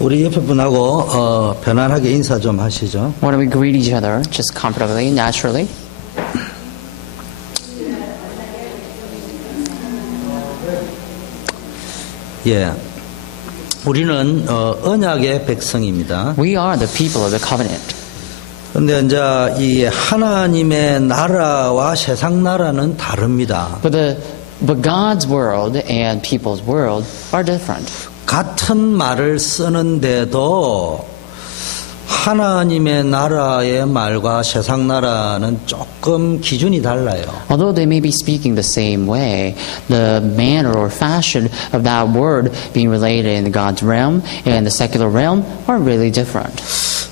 우리 옆에 분하고 편안하게 인사 좀 하시죠. Why don't we greet each other just comfortably, naturally? 예, 우리는 언약의 백성입니다. We are the people of the covenant. 그런데 이제 이 하나님의 나라와 세상 나라는 다릅니다. But God's world and people's world are different. 같은 말을 쓰는데도 하나님의 나라의 말과 세상 나라는 조금 기준이 달라요. Although they may be speaking the same way, the manner or fashion of that word being related in God's realm and the secular realm are really different.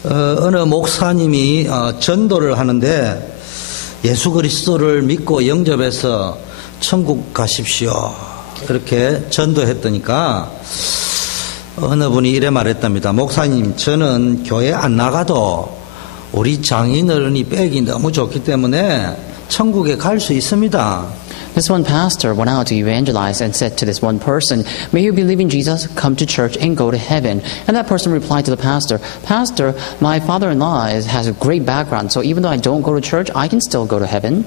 어느 목사님이 전도를 하는데 예수 그리스도를 믿고 영접해서 천국 가십시오. 그렇게 전도했더니까 어느 분이 이래 말했답니다. 목사님, 저는 교회 안 나가도 우리 장인어른이 백이 너무 좋기 때문에 천국에 갈 수 있습니다. This one pastor went out to evangelize and said to this one person, "May you believe in Jesus, come to church, and go to heaven." And that person replied to the pastor, "Pastor, my father-in-law has a great background, so even though I don't go to church, I can still go to heaven."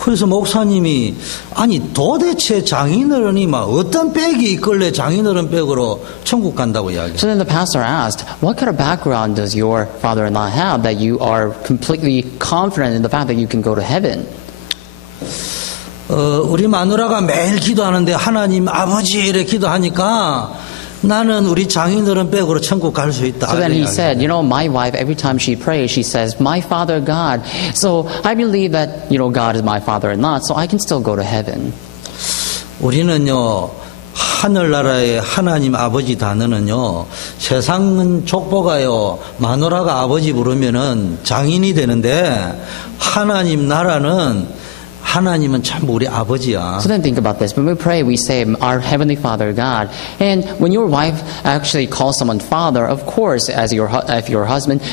그래서 목사님이 아니 도대체 장인어른이 막 어떤 백이 있길래 장인어른 백으로 천국 간다고 이야기해요. So then the pastor asked, "What kind of background does your father-in-law have that you are completely confident in the fact that you can go to heaven?" 우리 마누라가 매일 기도하는데 하나님 아버지 이렇게 기도하니까 나는 우리 장인어른 백으로 천국 갈 수 있다. So then he said, my wife, every time she prays, she says, "My Father God." So I believe that, God is my father-in-law, so I can still go to heaven. 우리는요, 하늘나라의 하나님 아버지 단어는요, 세상은 족보가요, 마누라가 아버지 부르면은 장인이 되는데, 하나님 나라는 하나님은 참 우리 아버지야. So then think about this. When we pray, we say, "Our Heavenly Father God." And when your wife actually calls someone Father, of course, if your husband,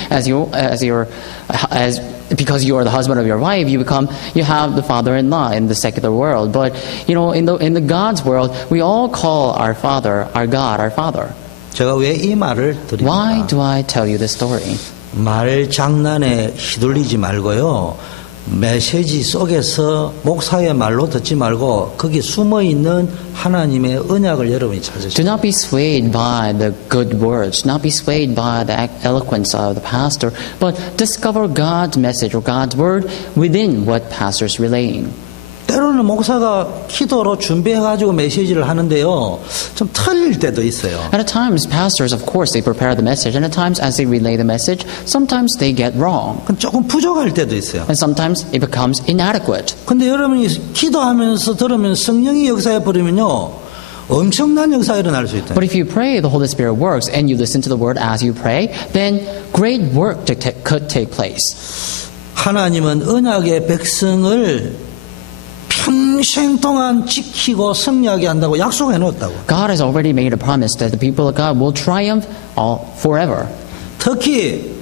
because you are the husband of your wife, you have the father-in-law in the secular world. But in the God's world, we all call our Father, our God, our Father. 제가 왜 이 말을 드립니까? Why do I tell you this story? 말 장난에 휘둘리지 말고요. 메시지 속에서 목사의 말로 듣지 말고 거기 숨어있는 하나님의 언약을 여러분이 찾으시오. Do not be swayed by the good words. Do not be swayed by the eloquence of the pastor, but discover God's message or God's word within what pastor is relaying. 때로는 목사가 기도로 준비해가지고 메시지를 하는데요, 좀 틀릴 때도 있어요. And at times, pastors, of course, they prepare the message, and at times, as they relay the message, sometimes they get wrong. 조금 부족할 때도 있어요. And sometimes it becomes inadequate. 근데 여러분이 기도하면서 들으면 성령이 역사해 버리면요, 엄청난 역사가 일어날 수 있다. But if you pray, the Holy Spirit works, and you listen to the word as you pray, then great work could take place. 하나님은 언약의 백성을 평생 동안 지키고 승리하게 한다고 약속해 놓았다고. God has already made a promise that the people of God will triumph forever. 특히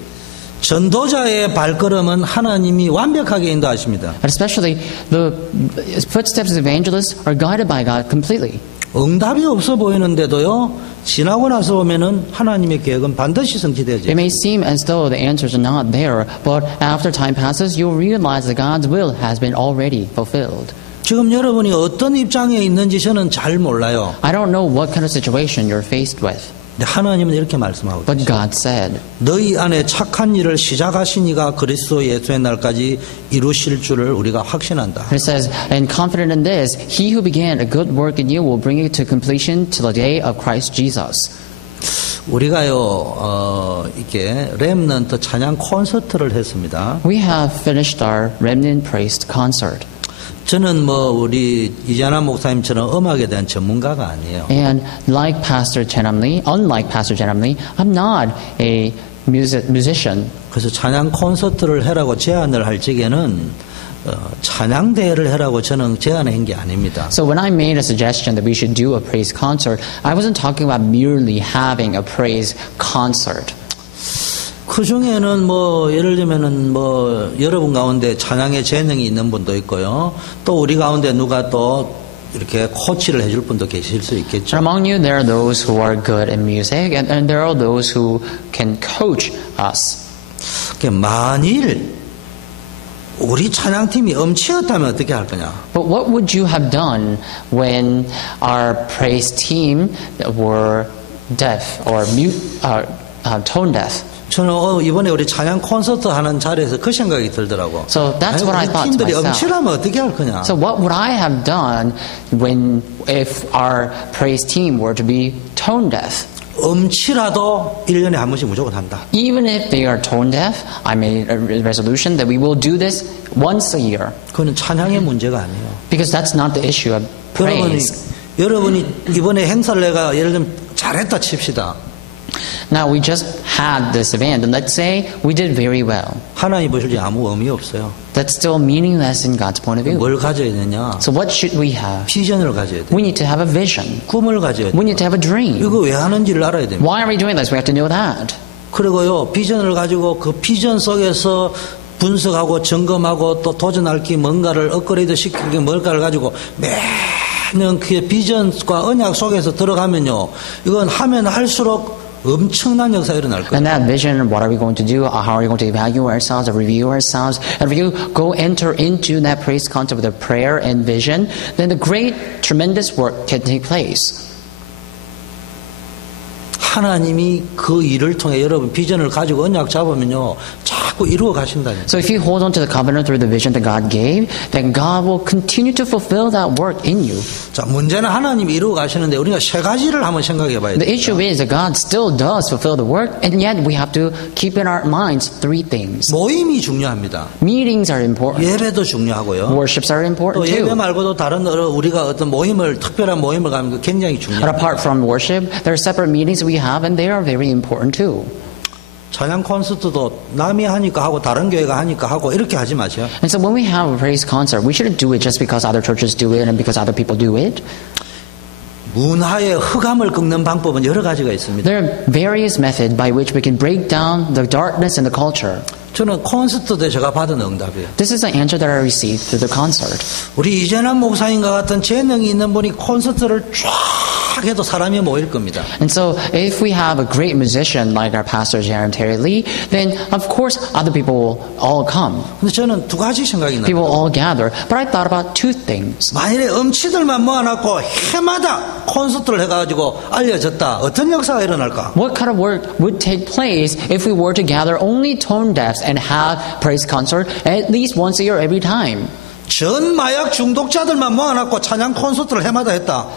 전도자의 발걸음은 하나님이 완벽하게 인도하십니다. And especially the footsteps of evangelists are guided by God completely. 응답이 없어 보이는데도요, 지나고 나서 보면은 하나님의 계획은 반드시 성취되죠. It may seem as though the answers are not there, but after time passes, you'll realize that God's will has been already fulfilled. 지금 여러분이 어떤 입장에 있는지 저는 잘 몰라요. I don't know what kind of situation you're faced with. 근데 하나님은 이렇게 말씀하고 But 계세요. God said, 너희 안에 착한 일을 시작하신 이가 그리스도 예수의 날까지 이루실 줄을 우리가 확신한다. it says, "And confident in this, he who began a good work in you will bring it to completion till the day of Christ Jesus." 우리가요, 이렇게 렘넌트 찬양 콘서트를 했습니다. We have finished our remnant praise concert. 저는 우리 이자나 목사님처럼 음악에 대한 전문가가 아니에요. And unlike Pastor Chen Lee, I'm not a musician. 그래서 찬양 콘서트를 해라고 제안을 할 적에는 찬양 대회를 해라고 저는 제안한 게 아닙니다. So when I made a suggestion that we should do a praise concert, I wasn't talking about merely having a praise concert. 그 중에는 예를 들면은 여러분 가운데 찬양의 재능이 있는 분도 있고요. 또 우리 가운데 누가 또 이렇게 코치를 해줄 분도 계실 수 있겠죠. Among you, there are those who are good in music, and there are those who can coach us. 만일 우리 찬양팀이 음치였다면 어떻게 할 거냐? But what would you have done when our praise team were deaf or mute, tone deaf? 저는 이번에 우리 찬양 콘서트 하는 자리에서 그 생각이 들더라고. So that's what I thought to 팀들이 myself. 음치라면 어떻게 할 거냐? So what would I have done if our praise team were to be tone deaf? 음치라도 1년에 한 번씩 무조건 한다. Even if they are tone deaf, I made a resolution that we will do this once a year. 그건 찬양의 문제가 아니에요. Because that's not the issue of praise. 여러분이 이번에 행사를 내가 예를 들면 잘했다 칩시다. Now we just had this event, and let's say we did very well. 하나님 보실 때 아무 의미 없어요. That's still meaningless in God's point of view. 뭘 가져야 되냐? So what should we have? 비전을 가져야 돼. We need to have a vision. 꿈을 가져야 돼. We need to have a dream. 이거 왜 하는지를 알아야 됩니다. Why are we doing this? We have to know that. 그리고요, 비전을 가지고 그 비전 속에서 분석하고 점검하고 또 도전할 게 뭔가를 업그레이드 시키는 게 뭘까를 가지고 매년 그 비전과 언약 속에서 들어가면요, 이건 하면 할수록 엄청난 역사가 일어날 거예요. And that vision, what are we going to do? How are we going to evaluate ourselves or review ourselves? And if you go enter into that praise concept with a prayer and vision, then the great, tremendous work can take place. 하나님이 그 일을 통해 여러분 비전을 가지고 언약 잡으면요, 자꾸 이루어 가신다니까. So if you hold on to the covenant through the vision that God gave, then God will continue to fulfill that work in you. 자, 문제는 하나님이 이루어 가시는데 우리가 세 가지를 한번 생각해 봐야 The 돼요. issue is that God still does fulfill the work, and yet we have to keep in our minds three things. 모임이 중요합니다. Meetings are important. 예배도 중요하고요. Worships are 또 important 예배 too. 말고도 다른 우리가 어떤 모임을 특별한 모임을 가면 굉장히 But 중요해요. apart from worship, there are separate meetings we have, and they are very important too. 찬양 콘서트도 남이 하니까 하고 다른 교회가 하니까 하고 이렇게 하지 마세요. And so when we have a praise concert, we shouldn't do it just because other churches do it and because other people do it. 문화의 흑암을 꺾는 방법은 여러 가지가 있습니다. There are various methods by which we can break down the darkness in the culture. 저는 콘서트 때 제가 받은 응답이에요. This is the answer that I received through the concert. 우리 이재남 목사님과 같은 재능이 있는 분이 콘서트를 쫙 해도 사람이 모일 겁니다. And so if we have a great musician like our pastor Jaron Terry Lee, then of course other people will all come. 근데 저는 두 가지 생각이 나요. People will all gather. But I thought about two things. 만일에 음치들만 모아놨고 해마다 콘서트를 해가지고 알려졌다. 어떤 역사가 일어날까? What kind of work would take place if we were to gather only tone deafs and have praise concert at least once a year every time? 전 마약 중독자들만 모아놨고 찬양 콘서트를 해마다 했다.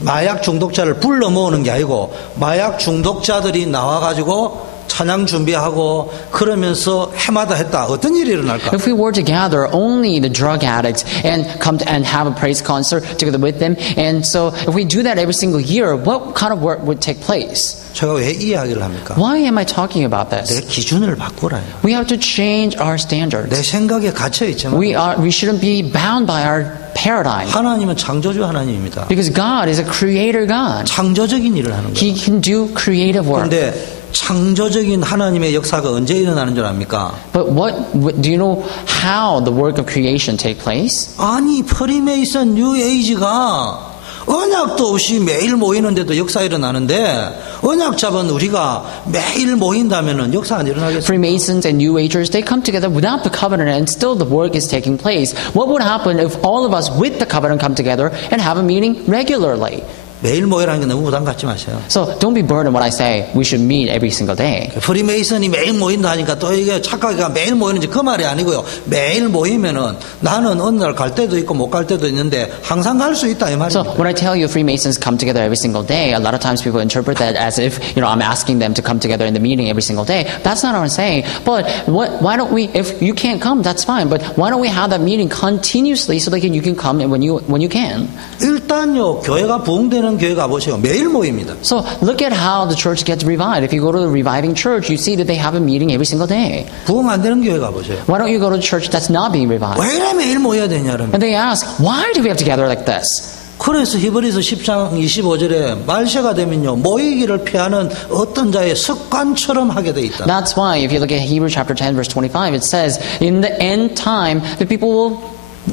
마약 중독자를 불러 모으는 게 아니고 마약 중독자들이 나와가지고 찬양 준비하고 그러면서 해마다 했다. 어떤 일이 일어날까? If we were to gather only the drug addicts and come to, and have a praise concert together with them, and so if we do that every single year, what kind of work would take place? 제가 왜 이 이야기를 합니까? Why am I talking about 내 this? 기준을 바꾸라요. We have to change our standards. 내 생각에 갇혀 있지만 We shouldn't be bound by our paradigm. 하나님은 창조주 하나님입니다. Because God is a creator God. 창조적인 일을 하는 거예요. He can do creative work. 그런데 창조적인 하나님의 역사가 언제 일어나는 줄 압니까? But do you know how the work of creation take place? 아니 프리메이슨 뉴에이지가 언약도 없이 매일 모이는데도 역사 일어나는데 언약 잡은 우리가 매일 모인다면 역사 안 일어나겠어요? Freemasons and New Agers, they come together without the covenant and still the work is taking place. What would happen if all of us with the covenant come together and have a meeting regularly? 매일 모이라는 게 너무 부담 갖지 마세요. So don't be burdened when I say we should meet every single day. 프리메이슨이 매일 모인다 하니까 또 이게 착각이가 매일 모이는지 그 말이 아니고요. 매일 모이면은 나는 어느 날 갈 때도 있고 못 갈 때도 있는데 항상 갈 수 있다 이 So 말입니다. when I tell you Freemasons come together every single day, a lot of times people interpret that as if, I'm asking them to come together in the meeting every single day. That's not what I'm saying. But why don't we, if you can't come, that's fine. But why don't we have that meeting continuously so that you can come when you can? 일단요, 교회가 부흥되는 교회 가보세요. 매일 모입니다. So look at how the church gets revived. If you go to the reviving church, you see that they have a meeting every single day. 부흥 안 되는 교회 가보세요. Why don't you go to a church that's not being revived? 왜 이래 매일 모여야 되냐면 And they ask, why do we have to gather like this? 그래서 히브리서 10장 25절에 말세가 되면요 모이기를 피하는 어떤 자의 습관처럼 하게 돼 있다. That's why if you look at Hebrews chapter 10 verse 25, it says, in the end time, the people will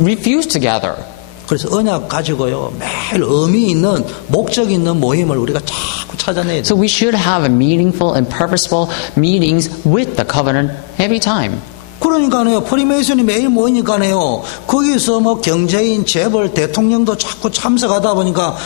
refuse to gather. 그래서 언약 가지고요 매일 의미 있는 목적 있는 모임을 우리가 자꾸 찾아내야 So 돼요. we should have meaningful and purposeful meetings with the covenant every time. 그러니까요, 프리메이슨이 매일 모이니까요, 거기서 뭐 경제인, 재벌, 대통령도 자꾸 참석하다 보니까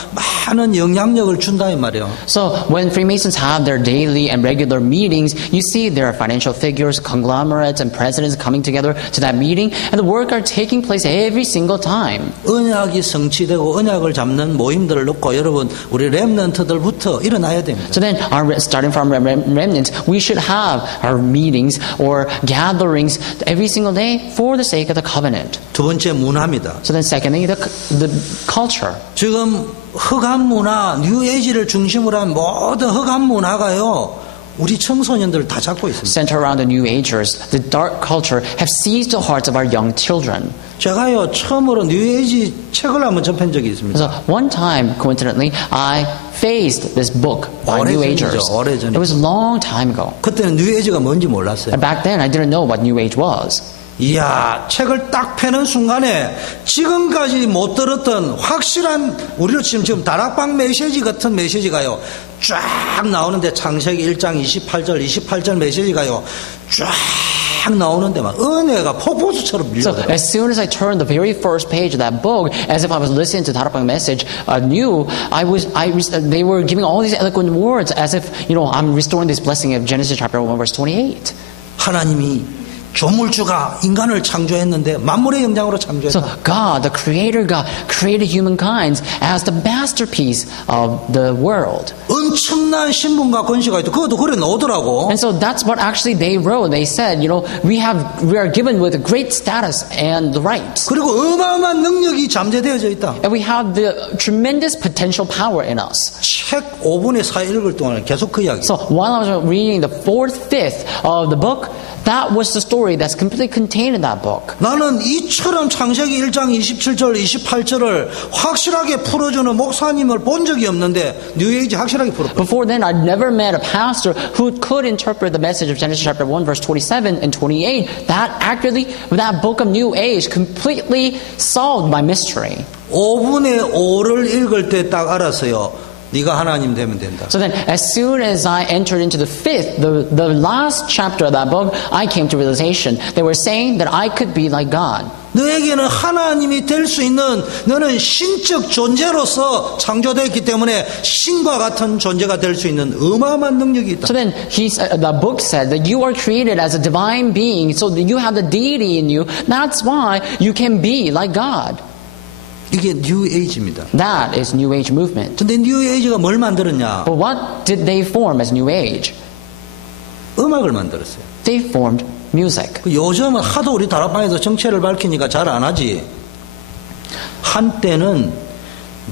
많은 영향력을 준다 이 말이에요. So when Freemasons have their daily and regular meetings, you see there are financial figures, conglomerates, and presidents coming together to that meeting, and the work are taking place every single time. 언약이 성취되고 언약을 잡는 모임들을 놓고 여러분, 우리 렘넌트들부터 일어나야 됩니다. So then, starting from remnants, we should have our meetings or gatherings every single day for the sake of the covenant. 두 번째 문화입니다. So then secondly, the culture. 지금 흑암 문화, 뉴에이지를 중심으로 한 모든 흑암 문화가요, 우리 청소년들을 다 잡고 있습니다. Center around the New Agers, the dark culture have seized the hearts of our young children. 제가요, 처음으로 뉴에이지 책을 한번 접한 적이 있습니다. So one time, coincidentally, I faced this book by New Agers. It was a long time ago. 그때는 뉴에이지가 뭔지 몰랐어요. And back then, I didn't know what New Age was. 이야, 책을 딱 펴는 순간에 지금까지 못 들었던 확실한 우리로 지금 다락방 메시지 같은 메시지가요 쫙 나오는데, 창세기 1장 28절 메시지가요 쫙 나오는데 막 은혜가 폭포수처럼 So 밀려들어요. as soon as I turned the very first page of that book, as if I was listening to Darapang message anew, they were giving all these eloquent words as if, I'm restoring this blessing of Genesis chapter 1 verse 28. 하나님이 조물주가 인간을 창조했는데 만물의 영장으로 So 창조했다. God, the Creator God, created humankind as the masterpiece of the world. 엄청난 신분과 권세가 있다. 그것도 그래 놓더라고. And so that's what actually they wrote. They said, we are given with a great status and the rights. 그리고 어마어마한 능력이 잠재되어져 있다. And we have the tremendous potential power in us. 책 5분의 4 읽을 동안 계속 그 이야기. So while I was reading the 4th, 5th of the book, that was the story that's completely contained in that book. 나는 이처럼 창세기 1장 27절 28절을 확실하게 풀어주는 목사님을 본 적이 없는데 뉴에이지 확실하게 풀었거든. Before then, I'd never met a pastor who could interpret the message of Genesis chapter 1 verse 27 and 28 that accurately, that book of New Age completely solved my mystery. 5분의 5를 읽을 때 딱 알았어요. 네가 하나님 되면 된다. So then, as soon as I entered into the 5th, the last chapter of that book, I came to realization. They were saying that I could be like God. 너에게는 하나님이 될 수 있는, 너는 신적 존재로서 창조되었기 때문에 신과 같은 존재가 될 수 있는 어마어마한 능력이 있다. So then, the book said that you are created as a divine being, so that you have the deity in you. That's why you can be like God. 이게 뉴에이지입니다. That is New Age movement. 근데 뉴에이지가 뭘 만들었냐? But what did they form as New Age? 음악을 만들었어요. They formed music. 요즘은 하도 우리 다락방에서 정체를 밝히니까 잘 안 하지. 한때는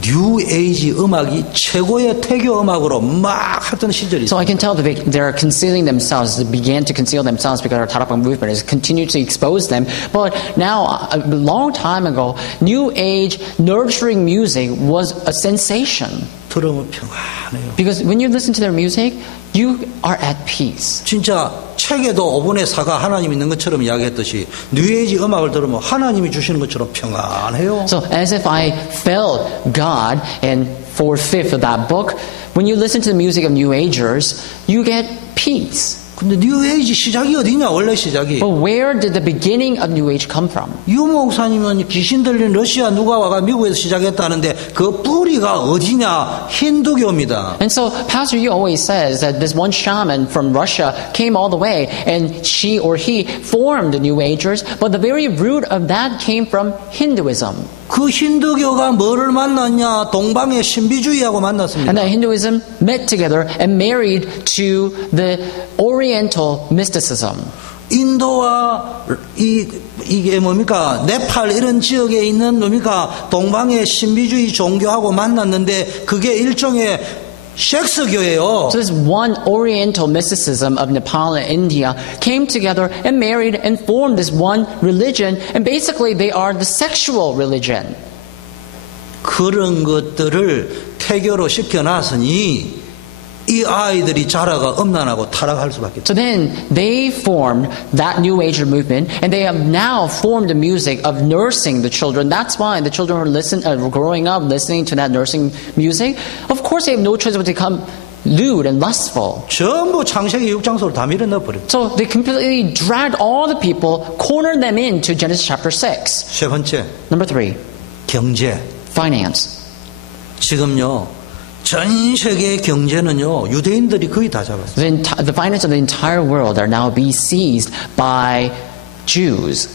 뉴에이지 음악이 최고의 태교 음악으로 막 하던 시절이 So I 있어요. can tell that they're concealing themselves, they began to conceal themselves because our Tarapang movement has continued to expose them. But now, a long time ago, New Age nurturing music was a sensation. 들으면 평안해요. Because when you listen to their music, you are at peace. 진짜 책에도 5분의 4가 하나님이 있는 것처럼 이야기했듯이 뉴에이지 음악을 들으면 하나님이 주시는 것처럼 평안해요. So as if I felt God in 4/5 of that book, when you listen to the music of New Agers, you get peace. 근데 뉴에이지 시작이 어디냐? 원래 시작이. But where did the beginning of New Age come from? 유 목사님은 귀신 들린 러시아 누가 와가 미국에서 시작했다는데 그 뿌리가 어디냐? 힌두교입니다. And so Pastor Yu always says that this one shaman from Russia came all the way and she or he formed the New Agers, but the very root of that came from Hinduism. 그 힌두교가 뭐를 만났냐? 동방의 신비주의하고 만났습니다. And that Hinduism met together and married to the Oriental mysticism. 인도와 이게 뭡니까? 네팔 이런 지역에 있는 뭡니까? 동방의 신비주의 종교하고 만났는데 그게 일종의 섹스교예요. So this one Oriental mysticism of Nepal and India came together and married and formed this one religion, and basically they are the sexual religion. 그런 것들을 태교로 시켜놨으니 이 아이들이 자라가 엄난하고 타락할 수밖에 없어요. So then they formed that New Age movement, and they have now formed the music of nursing the children. That's why the children are growing up listening to that nursing music. Of course, they have no choice but to become lewd and lustful. 전부 창세기 6장 속으로 다 밀어넣어 버렸어요. So they completely dragged all the people, cornered them into Genesis chapter 6. 세 번째, Number 3, 경제. finance. 지금요, 전 세계 경제는요, 유대인들이 거의 다 잡았어요. The finance of the entire world are now being seized by Jews.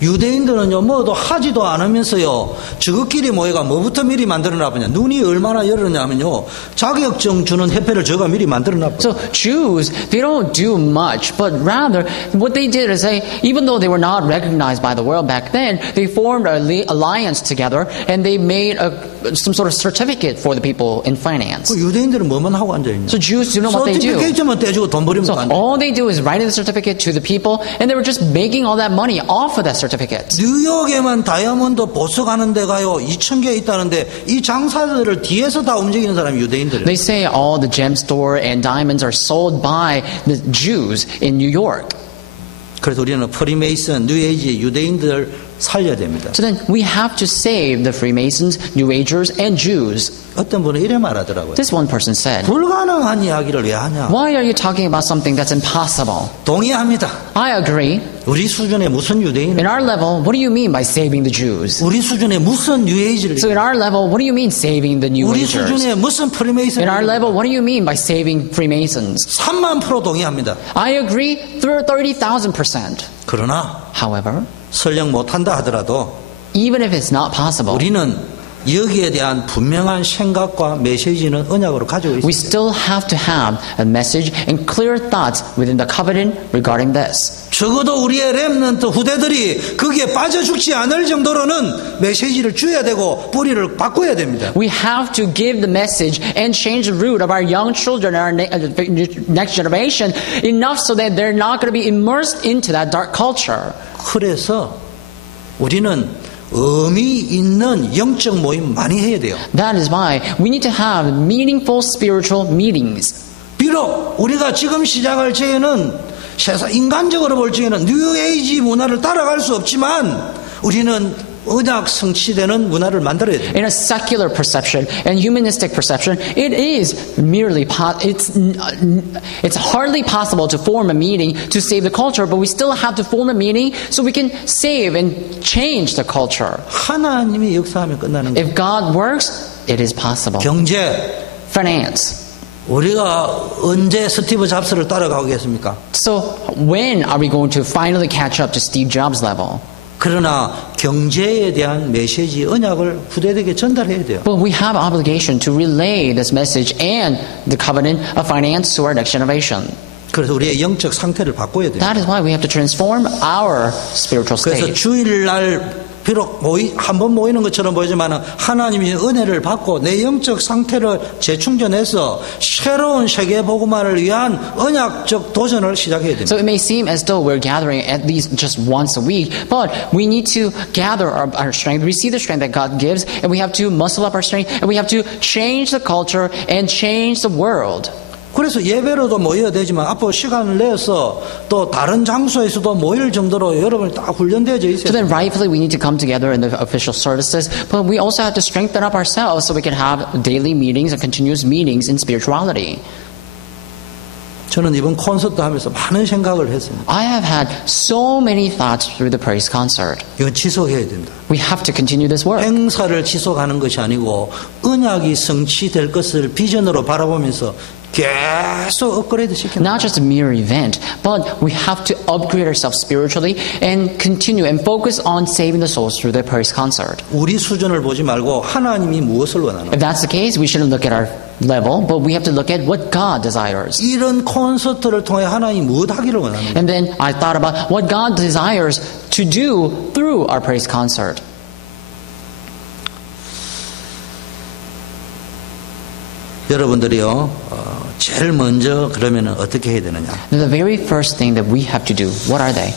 유대인들은요, 뭐도 하지도 않으면서요, 저것끼리 모여가 뭐부터 미리 만들어놔 보냐. 눈이 얼마나 열었냐면요, 자격증 주는 협회를 저가 미리 만들어놔. So Jews, they don't do much, but rather what they did is even though they were not recognized by the world back then, they formed an alliance together and they made some sort of certificate for the people in finance. 그 유대인들은 뭐만 하고 앉아있냐. So Jews do know what they do. 서티피케이트만 떼주고 돈 버리면 So 안 돼. all they do is write in the certificate to the people, and they were just making all that money off of that certificate. 뉴욕에만 다이아몬드 보석하는 데가요 2,000개 있다는데 이 장사들을 뒤에서 다 움직이는 사람이 유대인들이에요. They say all the gem store and diamonds are sold by the Jews in New York. 그래서 우리는 프리메이슨, 뉴에이지 유대인들 살려야 됩니다. So then we have to save the Freemasons, New Agers, and Jews. 어떤 분은 이래 말하더라고요. This one person said, 불가능한 이야기를 왜 하냐. why are you talking about something that's impossible? 동의합니다. I agree. 우리 수준에 무슨 유대인? In our level, what do you mean by saving the Jews? 우리 수준에 무슨 뉴에이지를? So in our level, what do you mean saving the New 우리 Agers? 수준에 무슨 프리메이슨? In our level, what do you mean by saving Freemasons? 3,000% 동의합니다. I agree 30,000%. 그러나 However, 설령 못한다 하더라도 even if it's not possible, 우리는 여기에 대한 분명한 생각과 메시지는 언약으로 가지고 we 있습니다. still have to have a message and clear thoughts within the covenant regarding this. 적어도 우리의 렘넌트 후대들이 거기에 빠져 죽지 않을 정도로는 메시지를 줘야 되고 뿌리를 바꿔야 됩니다. We have to give the message and change the root of our young children, our next generation, enough so that they're not going to be immersed into that dark culture. 그래서 우리는 의미 있는 영적 모임 많이 해야 돼요. That is why we need to have meaningful spiritual meetings. 비록 우리가 지금 시작할 적에는 세상 인간적으로 볼 적에는 뉴에이지 문화를 따라갈 수 없지만 우리는 언약 성취되는 문화를 만들어야 돼요. In a secular perception and humanistic perception, it is merely it's hardly possible to form a meeting to save the culture, but we still have to form a meeting so we can save and change the culture. 하나님이 역사하면 끝나는 거예요. If God works, it is possible. 경제, Finance. 우리가 언제 스티브 잡스를 따라가겠습니까? So when are we going to finally catch up to Steve Jobs' level? 그러나 경제에 대한 메시지, 언약을 후대에게 전달해야 돼요. But we have obligation to relay this message and the covenant of finance to our next generation. 그래서 우리의 영적 상태를 바꿔야 돼요. That is why we have to transform our spiritual 그래서 state. 주일날 비록 한 번 모이는 것처럼 보이지만 하나님이 은혜를 받고 내 영적 상태를 재충전해서 새로운 세계 복음화를 위한 언약적 도전을 시작해야 됩니다. So it may seem as though we're gathering at least just once a week, but we need to gather our strength, receive the strength that God gives, and we have to muscle up our strength, and we have to change the culture and change the world. 그래서 예배로도 모여야 되지만 앞으로 시간을 내서 또 다른 장소에서도 모일 정도로 여러분이 딱 훈련되어져 So 있어요. then rightfully we need to come together in the official services, but we also have to strengthen up ourselves so we can have daily meetings and continuous meetings in spirituality. 저는 이번 콘서트 하면서 많은 생각을 했습니다. I have had so many thoughts through the praise concert. 이건 지속해야 된다. We have to continue this work. 행사를 지속하는 것이 아니고 언약이 성취될 것을 비전으로 바라보면서 계속 업그레이드 시키는 Not just a mere event, but we have to upgrade ourselves spiritually and continue and focus on saving the souls through the praise concert. 우리 수준을 보지 말고 하나님이 무엇을 원하나. If that's the case, we shouldn't look at our level, but we have to look at what God desires. 이런 콘서트를 통해 하나님이 무엇 하기를 원하는가. And then I thought about what God desires to do through our praise concert. 여러분들이요, 제일 먼저 그러면 어떻게 해야 되느냐? The very first thing that we have to do, what are they?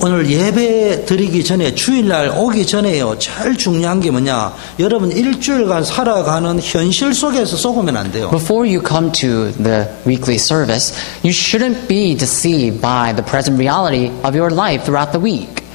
오늘 예배 드리기 전에 주일날 오기 전에요. 제일 중요한 게 뭐냐? 여러분 일주일간 살아가는 현실 속에서 속으면 안 돼요. Before you come to the weekly service, you shouldn't be deceived by the present reality of your life throughout the week.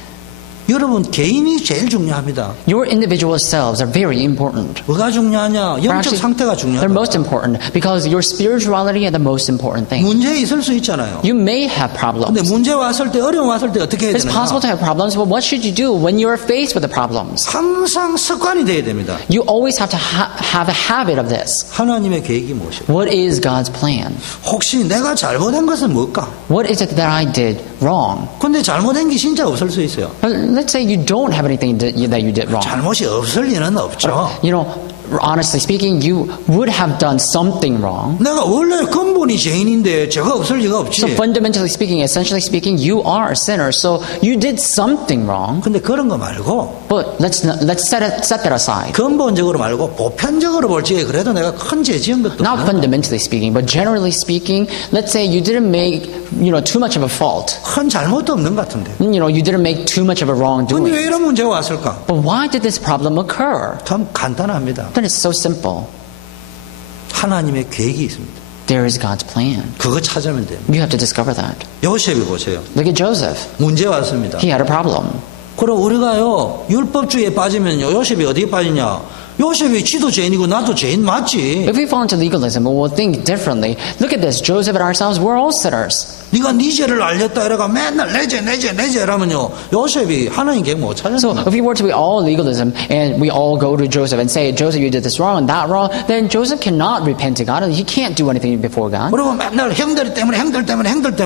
여러분 개인이 제일 중요합니다. Your individual selves are very important. 뭐가 중요하냐? 영적 상태가 They're most 중요하다. important because your spirituality are the most important thing. 문제 있을 수 있잖아요. You may have 근데 problems. 문제 왔을 때 어려움 왔을 때 어떻게 해야 It's possible to 되느냐? have problems, but what should you do when you're faced with the problems? 항상 습관이 돼야 됩니다. You always have to have a habit of this. 하나님의 계획이 무엇이고? What is God's plan? 혹시 내가 잘못한 것은 뭘까? What is it that I did wrong? 근데 잘못한 게 진짜 없을 수 있어요. Let's say you don't have anything that you did wrong. 잘못이 없을 리는 없죠. You know, honestly speaking, you would have done something wrong. 내가 원래 근본이 죄인인데 죄가 없을 리가 없지. So fundamentally speaking, essentially speaking, you are a sinner. So you did something wrong. 근데 그런 거 말고 But let's set that aside. 근본적으로 말고 보편적으로 볼 적에 그래도 내가 큰 죄 지은 것도 Not 많아. fundamentally speaking, but generally speaking, let's say you didn't make, too much of a fault. 큰 잘못도 없는 것 같은데. You didn't make too much of a 근데 wrongdoing. 왜 이런 문제가 왔을까? But why did this problem occur? 참 간단합니다. Then it's so simple. 하나님의 계획이 있습니다. There is God's plan. 그거 찾으면 돼요. You have to discover that. 요셉이 보세요. Look at Joseph. 문제 왔습니다. He had a problem. 그럼 우리가요 율법주의에 빠지면요 요셉이 어디에 빠지냐? 요셉이 지도 죄인이고 나도 죄인 맞지. If we fall into legalism, we'll think differently. Look at this. Joseph and ourselves, we're all sinners. 네가 네 죄를 알렸다 이래가 맨날 내 죄 이러면요 요셉이 하나님 계획 못 So 찾았나? if we were to be all legalism and we all go to Joseph and say, Joseph, you did this wrong and that wrong, then Joseph cannot repent to God. He can't do anything before God. 그리고 맨날 형들 때문에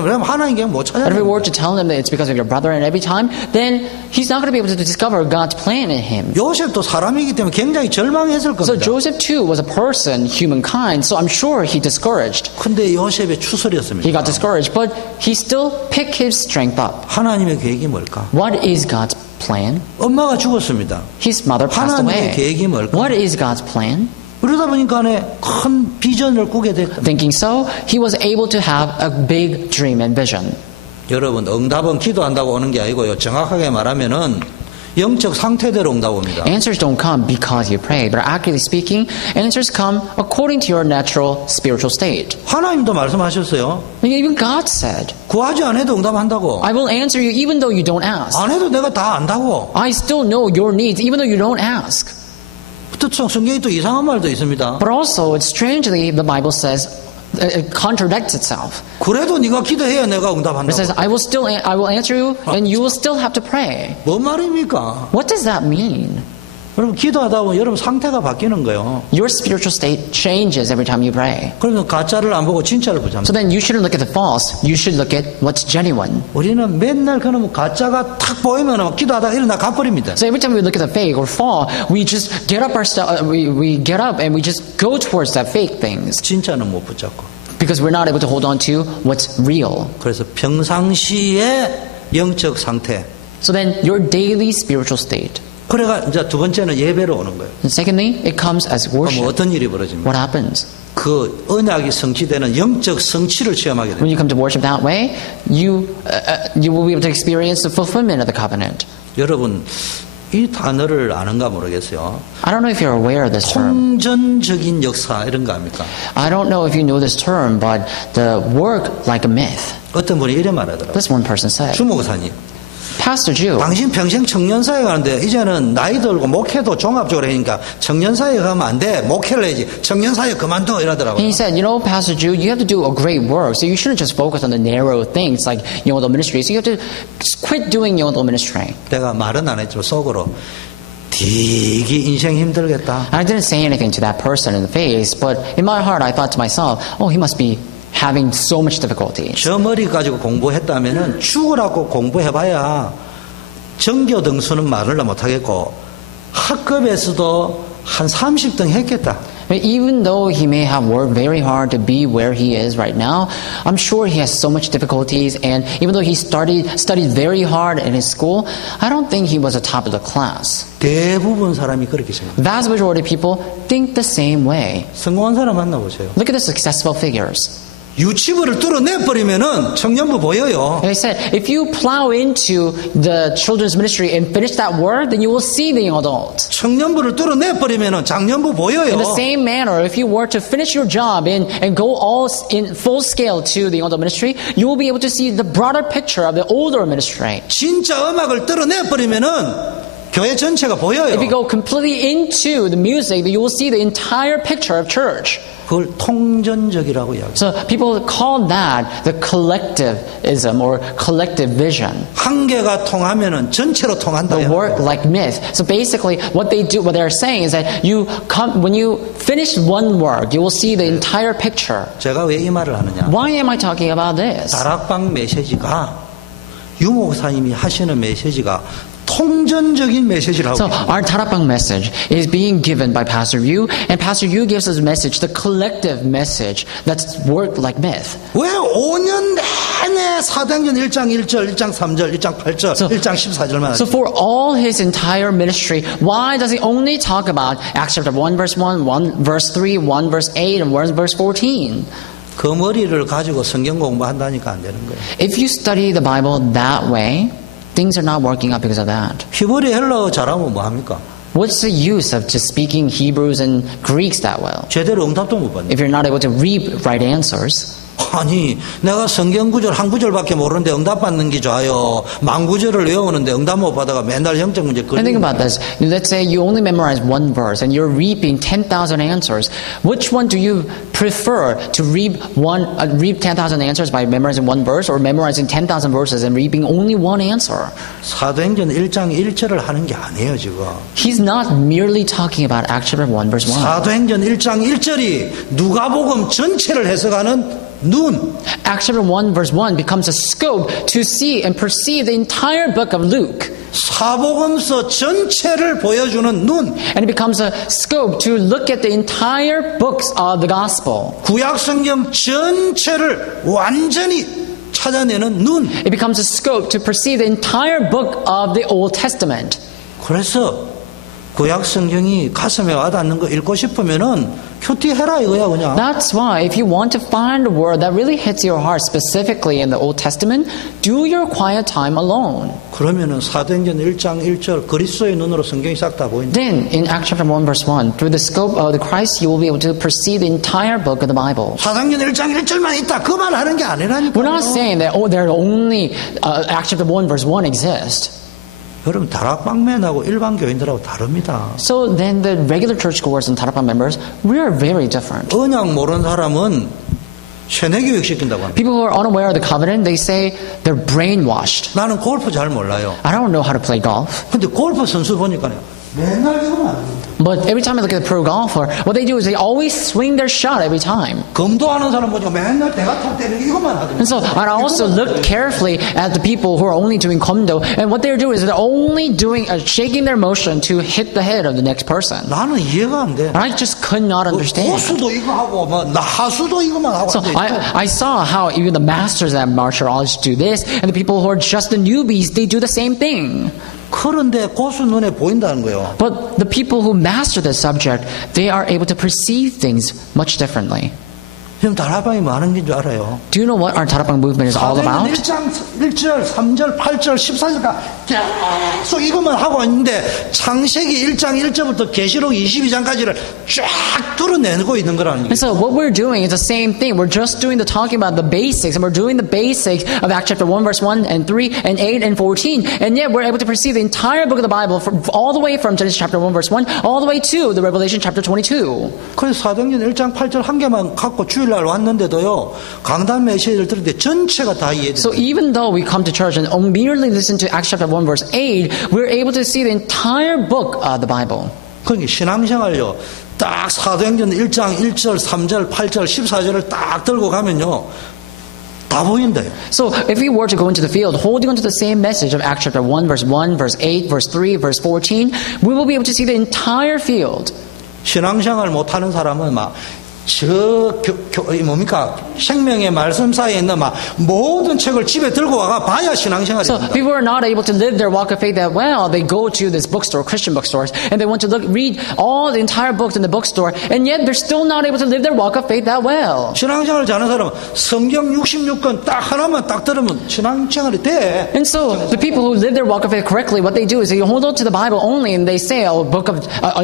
그러면 하나님 계획 못 But if we 찾았나? were to tell him that it's because of your brother and every time, then he's not going to be able to discover God's plan in him. 요셉도 사람이기 때문에 굉장히 절망했을 So 겁니다. Joseph too was a person, humankind, so I'm sure he discouraged. 근데 요셉의 He 추설이었습니다. got discouraged, but he still picked his strength up. 하나님의 계획이 뭘까? What is God's plan? 엄마가 죽었습니다. His mother passed 하나님의 away. 계획이 뭘까? What is God's plan? 그러다 보니까 큰 비전을 꾸게 됐다. Thinking so, he was able to have a big dream and vision. 여러분 응답은 기도한다고 오는 게 아니고요. 정확하게 말하면은 영적 상태대로 응답 옵니다. Answers don't come because you pray, but accurately speaking, answers come according to your natural spiritual state. 하나님도 말씀하셨어요. Even God said, 구하지 않아도 응답한다고. I will answer you even though you don't ask. 안 해도 내가 다 안다고. I still know your needs even though you don't ask. 또 성경에 또 이상한 말도 있습니다. But also, it's strangely, the Bible says, it contradicts itself. 그래도 네가 기도해야 내가 It says, 응답한다고. I will answer you, and you will still have to pray. 뭔 말입니까? What does that mean? 여러분 기도하다 보면 여러분 상태가 바뀌는 거예요. Your spiritual state changes every time you pray. 그러면 가짜를 안 보고 진짜를 보자. So then you shouldn't look at the false. You should look at what's genuine. 우리는 맨날 그러면 가짜가 탁 보이면 기도하다가 일어나 가버립니다. So every time we look at the fake or fall, we just get up we get up and we just go towards that fake things 진짜는 못 붙잡고. because we're not able to hold on to what's real. 그래서 평상시의 영적 상태. So then your daily spiritual state. 그래가 이제 두 번째는 예배로 오는 거예요. And secondly, it comes as 그럼 worship. 어떤 일이 벌어집니까? What happens? 그 언약이 성취되는 영적 성취를 체험하게 됩니다. When you come to worship that way, you will be able to experience the fulfillment of the covenant. 여러분 이 단어를 아는가 모르겠어요. I don't know if you're aware of this term. 통전적인 역사 이런 거 압니까? I don't know if you know this term, but the work like a myth. 어떤 분이 이래 말하더라고요. This one person said. 주목사님, Pastor Jew, 당신 평생 청년사회 가는데 이제는 나이 들고 목회도 종합적으로 하니까 청년사회 가면 안 돼. 목회를 해야지. 청년사회 그만둬 이러더라고요. he said, Pastor Jew, you have to do a great work. So you shouldn't just focus on the narrow things like the ministry. So you have to quit doing the ministry. 내가 말은 안 했지만 속으로 되게 인생 힘들겠다. I didn't say anything to that person in the face, but in my heart I thought to myself, he must be having so much difficulty. 저 머리 가지고 공부했다면은 죽으라고 공부해봐야 전교 등수는 말을 못하겠고 학급에서도 한 30등 했겠다. But even though he may have worked very hard to be where he is right now, I'm sure he has so much difficulties, and even though he studied very hard in his school, I don't think he was the top of the class. 대부분 사람이 그렇게 생각합니다. Vast majority of people think the same way. 성공한 사람 만나보세요. Look at the successful figures. 유치부를 뚫어내버리면은 청년부 보여요. And he said, if you plow into the children's ministry and finish that work, then you will see the young adult. 청년부를 뚫어내버리면은 장년부 보여요. In the same manner, if you were to finish your job and go all in full scale to the young adult ministry, you will be able to see the broader picture of the older ministry. 진짜 음악을 뚫어내버리면은 교회 전체가 보여요. If you go completely into the music, then you will see the entire picture of church. 그걸 통전적이라고 이야기해요. So people call that the collectivism or collective vision. 한 개가 통하면은 전체로 통한다. The work like myth. So basically, what they're saying is that when you finish one work, you will see the entire picture. 제가 왜 이 말을 하느냐? Why am I talking about this? 다락방 메시지가 유목사님이 하시는 메시지가 통전적인 메시지라고. So our Tarapang message is being given by Pastor Yu, and Pastor Yu gives us a message, the collective message that's worked like myth. 왜 5년 내내 사도행전 1장 1절, 1장 3절, 1장 8절, 1장 14절만 So for all his entire ministry, why does he only talk about Acts chapter 1 verse 1, 1 verse 3, 1 verse 8, and 1 verse 14? 그 머리를 가지고 성경 공부한다니까 안 되는 거예요. If you study the Bible that way, things are not working out because of that. 히브리 헬라어 잘하면 뭐 합니까? What's the use of just speaking Hebrews and Greeks that well? 제대로 응답도 못 받는. If you're not able to read right answers. 아니 내가 성경 구절 한 구절밖에 모르는데 응답 받는 게 좋아요. 만 구절을 외우는데 응답 못 받아가 맨날 형적 문제 걸리는. And think about this. Let's say you only memorize one verse and you're reaping 10,000 answers. Which one do you prefer, to reap 10,000 answers by memorizing one verse, or memorizing 10,000 verses and reaping only one answer? 사도행전 1장 1절을 하는 게 아니에요 지금. He's not merely talking about Acts chapter 1 verse 1. 사도행전 1장 1절이 누가복음 전체를 해석하는 눈. Acts chapter 1 verse 1 becomes a scope to see and perceive the entire book of Luke. 사복음서 전체를 보여주는 눈. And it becomes a scope to look at the entire books of the gospel. 구약 성경 전체를 완전히 찾아내는 눈. It becomes a scope to perceive the entire book of the Old Testament. 그래서 구약 성경이 가슴에 와닿는 거 읽고 싶으면은 큐티해라 이거야 그냥. That's why if you want to find a word that really hits your heart specifically in the Old Testament, do your quiet time alone. 그러면은 사도행전 1장 1절 그리스도의 눈으로 성경이 싹 다 보인다. Then in Acts chapter 1 verse 1, through the scope of the Christ, you will be able to perceive the entire book of the Bible. 사도행전 1장 1절만 있다 그 말 하는 게 아니라니까. We're not saying that there are only Acts chapter 1 verse 1 exist. 여러분 다락방맨하고 일반 교인들하고 다릅니다. So then the regular churchgoers and Tarapang members, we are very different. 언약 모르는 사람은 세뇌 교육 시킨다고 합니다. People who are unaware of the covenant, they say they're brainwashed. 나는 골프 잘 몰라요. I don't know how to play golf. 근데 골프 선수 보니까요. 맨날 이거만 안 합니다. But every time I look at a pro golfer, what they do is they always swing their shot every time. 검도하는 사람 보니까 맨날 대가통 때리는 이것만 하더라고요. And so I also look carefully at the people who are only doing komdo, and what they're doing is they're only doing shaking their motion to hit the head of the next person. 나는 이해가 안 돼. And I just could not understand. 고수도 이거 하고 뭐 하수도 이거만 하고. So I saw how even the masters at martial arts do this, and the people who are just the newbies, they do the same thing. 그런데 고수 눈에 보인다는 거예요. But the people who master this subject, they are able to perceive things much differently. 지금 다락방이 뭐 하는 게 줄 알아요? Do you know what our Tarapang movement is all about? 1장 1절, 3절, 8절, 14절까지 계속 이것만 하고 있는데 창세기 1장 1절부터 계시록 22장까지를 쫙 뚫어내고 있는 거라는 And 거예요. so what we're doing is the same thing. We're just doing talking about the basics, and we're doing the basics of Acts chapter 1 verse 1 and 3 and 8 and 14. And yet we're able to perceive the entire book of the Bible all the way from Genesis chapter 1 verse 1 all the way to the Revelation chapter 22. 그래서 사도행전 1장 8절 한 개만 갖고 주일날 왔는데도요. 강단 메시지를 들을 때 전체가 다 이해돼요. So even though we come to church and merely listen to Acts chapter 1 verse 8, we're able to see the entire book of the Bible. 그러니까 신앙생활요. 딱 사도행전 1장 1절, 3절, 8절, 14절을 딱 들고 가면요. 다 보인대요. So if we were to go into the field holding onto the same message of Acts chapter 1 verse 1, verse 8, verse 3, verse 14, we will be able to see the entire field. 신앙생활 못하는 사람은 막 뭡니까? 생명의 말씀 사이에 있는 막 모든 책을 집에 들고 와가 봐야 신앙생활이 So 된다. people are not able to live their walk of faith that well. They go to this bookstore, Christian bookstores, and they want to read all the entire books in the bookstore, and yet they're still not able to live their walk of faith that well. 신앙생활을 잘하는 사람은 성경 66권 딱 하나만 딱 들으면 신앙생활이 돼. And so the people who live their walk of faith correctly, what they do is they hold on to the Bible only, and they say an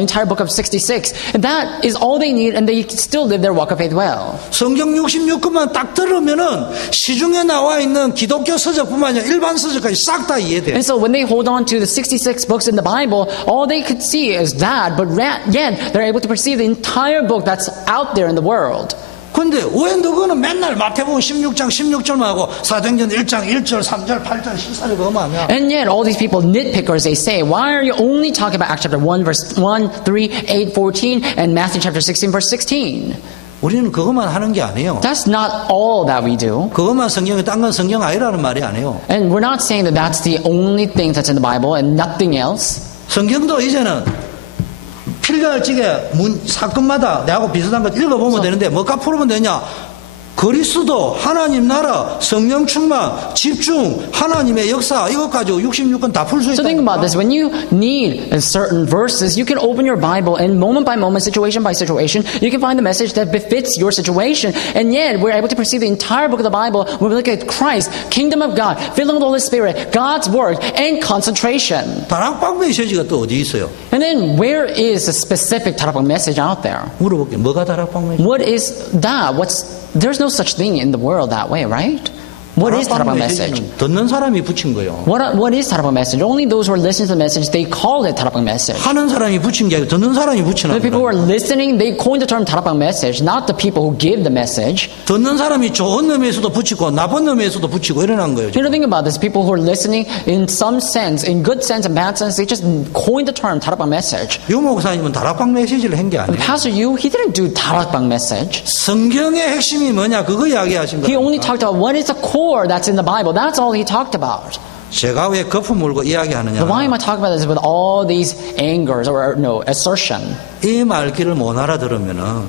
entire book of 66, and that is all they need, and they still live their walk of faith well. 성경 66권만 딱 들으면은 시중에 나와 있는 기독교 서적뿐만 아니라 일반 서적까지 싹 다 이해돼. And so when they hold on to the 66 books in the Bible, all they could see is that, but yet they're able to perceive the entire book that's out there in the world. 근데 왜 너거는 맨날 마태복음 16장 16절만 하고 사도행전 1장 1절 3절 8절 14절 그거만 하냐? And yet all these people, nitpickers, they say, why are you only talking about Acts chapter 1 verse 1, 3, 8, 14 and Matthew chapter 16 verse 16? 우리는 그것만 하는 게 아니에요. That's not all that we do. 그것만 성경에 딴 건 성경 아니라는 말이 아니에요. And we're not saying that that's the only thing that's in the Bible and nothing else. 성경도 이제는 필요할지게 사건마다 내하고 비슷한 것 읽어보면 되는데 뭐가 풀으면 되냐? 그리스도, 하나님 나라, 성령 충만, 집중, 하나님의 역사 이것 가지고 66권 다 풀 수 있다. So think about this. When you need certain verses, you can open your Bible and moment by moment, situation by situation, you can find the message that befits your situation. And yet, we're able to perceive the entire book of the Bible when we look at Christ, kingdom of God, filling with the Holy Spirit, God's word, and concentration. 다락방 메시지가 또 어디 있어요? And then, where is a specific 다락방 message out there? 물어볼게요. 뭐가 다락방 메시지? What is that? There's no such thing in the world that way, right? What is 다락방 message? 듣는 사람이 붙인 거예요. What is 다락방 message? Only those who are listening to the message, they call it 다락방 message. 하는 사람이 붙인 게 아니고 듣는 사람이 붙이는 The people who 거예요. are listening, they coined the term 다락방 message, not the people who give the message. 듣는 사람이 좋은 의미에서도 붙이고 나쁜 의미에서도 붙이고 이러는 거예요. You know, think about this. People who are listening, in some sense, in good sense and bad sense, they just coined the term 다락방 message. 유 목사님은 다락방 메시지를 한 게 아니에요. Pastor Yu, he didn't do 다락방 message. 성경의 핵심이 뭐냐 그거 이야기하신 He only 거예요. talked about what is the core that's in the Bible. That's all he talked about. 제가 왜 거품 물고 이야기하느냐? But why am I talking about this with all these angers or no assertion? 이 말귀를 못 알아들으면은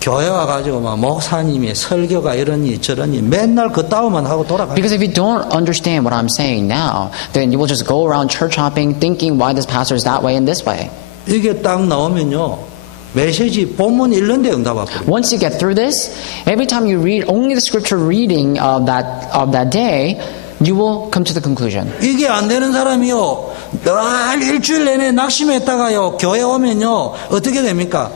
교회 와가지고 막 목사님이 설교가 이러니 저러니 맨날 그 따위만 하고 돌아가요. Because if you don't understand what I'm saying now, then you will just go around church hopping, thinking why this pastor is that way and this way. 이게 딱 나오면요 메시지 본문 읽는데 응답하고. Once you get through this, every time you read only the scripture reading of that day, you will come to the conclusion. 이게 안 되는 사람이요 늘 일주일 내내 낙심했다가요 교회 오면요 어떻게 됩니까?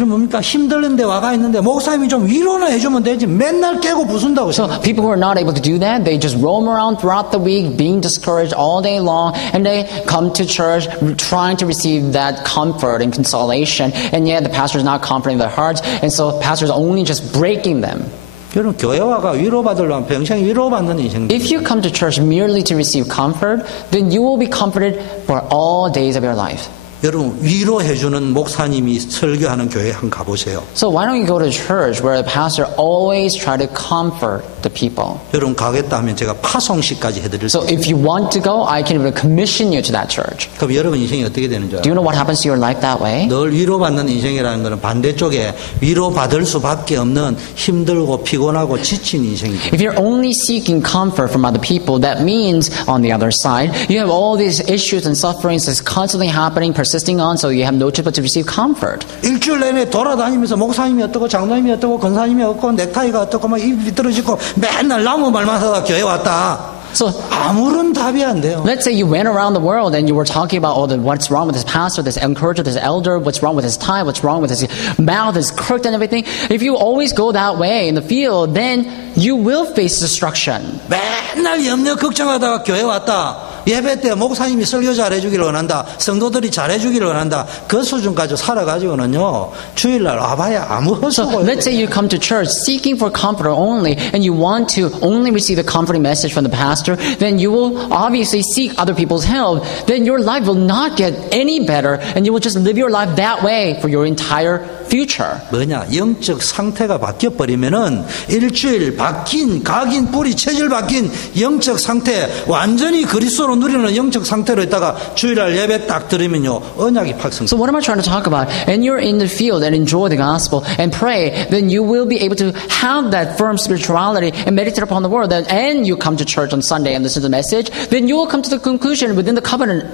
뭡니까 힘들는데 와가 있는데 목사님이 좀 위로나 해주면 되지 맨날 깨고 부순다고. So people who are not able to do that, they just roam around throughout the week being discouraged all day long, and they come to church trying to receive that comfort and consolation, and yet the pastor is not comforting their hearts, and so the pastor is only just breaking them. 여러분 교회 와가 위로받으려면 평생 위로받는 인생. If you come to church merely to receive comfort, then you will be comforted for all days of your life. 여러분 위로해주는 목사님이 설교하는 교회 한번 가보세요. So why don't you go to church where the pastor always try to comfort the people? 여러분 가겠다 하면 제가 파송식까지 해드릴 수 So 있어요. if you want to go, I can even commission you to that church. 그럼 여러분 인생이 어떻게 되는 줄 Do you 알아요? know what happens to your life that way? 늘 위로받는 인생이라는 것은 반대쪽에 위로받을 수밖에 없는 힘들고 피곤하고 지친 인생이죠. If you're only seeking comfort from other people, that means on the other side, you have all these issues and sufferings that's constantly happening, persisting on, so you have no choice but to receive comfort. 일주일 내내 돌아다니면서 목사님이 어떻고 장로님이 어떻고 권사님이 어떻고 넥타이가 어떻고 막 입이 비뚤어지고 맨날 나무 말만 하다가 교회 왔다. So 아무런 답이 안 돼요. let's say you went around the world and you were talking about what's wrong with this pastor, this encourager, this elder, what's wrong with his tie, what's wrong with his mouth, his crooked and everything. If you always go that way in the field, then you will face destruction. 맨날 염려 걱정하다가 교회 왔다. 예배 때 목사님이 설교 잘해주기를 원한다. 성도들이 잘해주기를 원한다. 그 수준까지 살아가지고는요. 주일날 와봐야 아무 So 헛소리. let's say you come to church seeking for comfort only, and you want to only receive the comforting message from the pastor, then you will obviously seek other people's help. Then your life will not get any better, and you will just live your life that way for your entire future. 뭐냐 영적 상태가 바뀌어버리면은 일주일 바뀐 각인 뿌리 체질 바뀐 영적 상태 완전히 그리스도로 마음대로 누리는 영적 상태로 있다가 주일날 예배 딱 들으면요 언약이 팍 성. So what am I trying to talk about? And you're in the field and enjoy the gospel and pray, then you will be able to have that firm spirituality and meditate upon the word. And you come to church on Sunday and listen to the message, then you will come to the conclusion within the covenant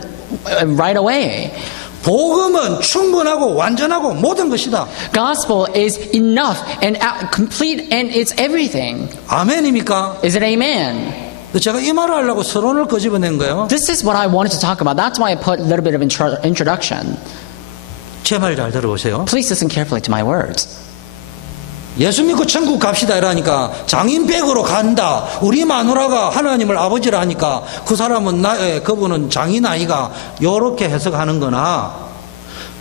right away. 복음은 충분하고 완전하고 모든 것이다. Gospel is enough and complete and it's everything. 아멘입니까? Is it amen? 제가 이 말을 하려고 서론을 끄집어낸 거예요. This is what I wanted to talk about. That's why I put a little bit of introduction. 제 말 잘 들어보세요. Please listen carefully to my words. 예수 믿고 천국 갑시다 이러니까 장인백으로 간다. 우리 마누라가 하나님을 아버지라 하니까 그 사람은 그분은 장인 아이가 이렇게 해석하는 거나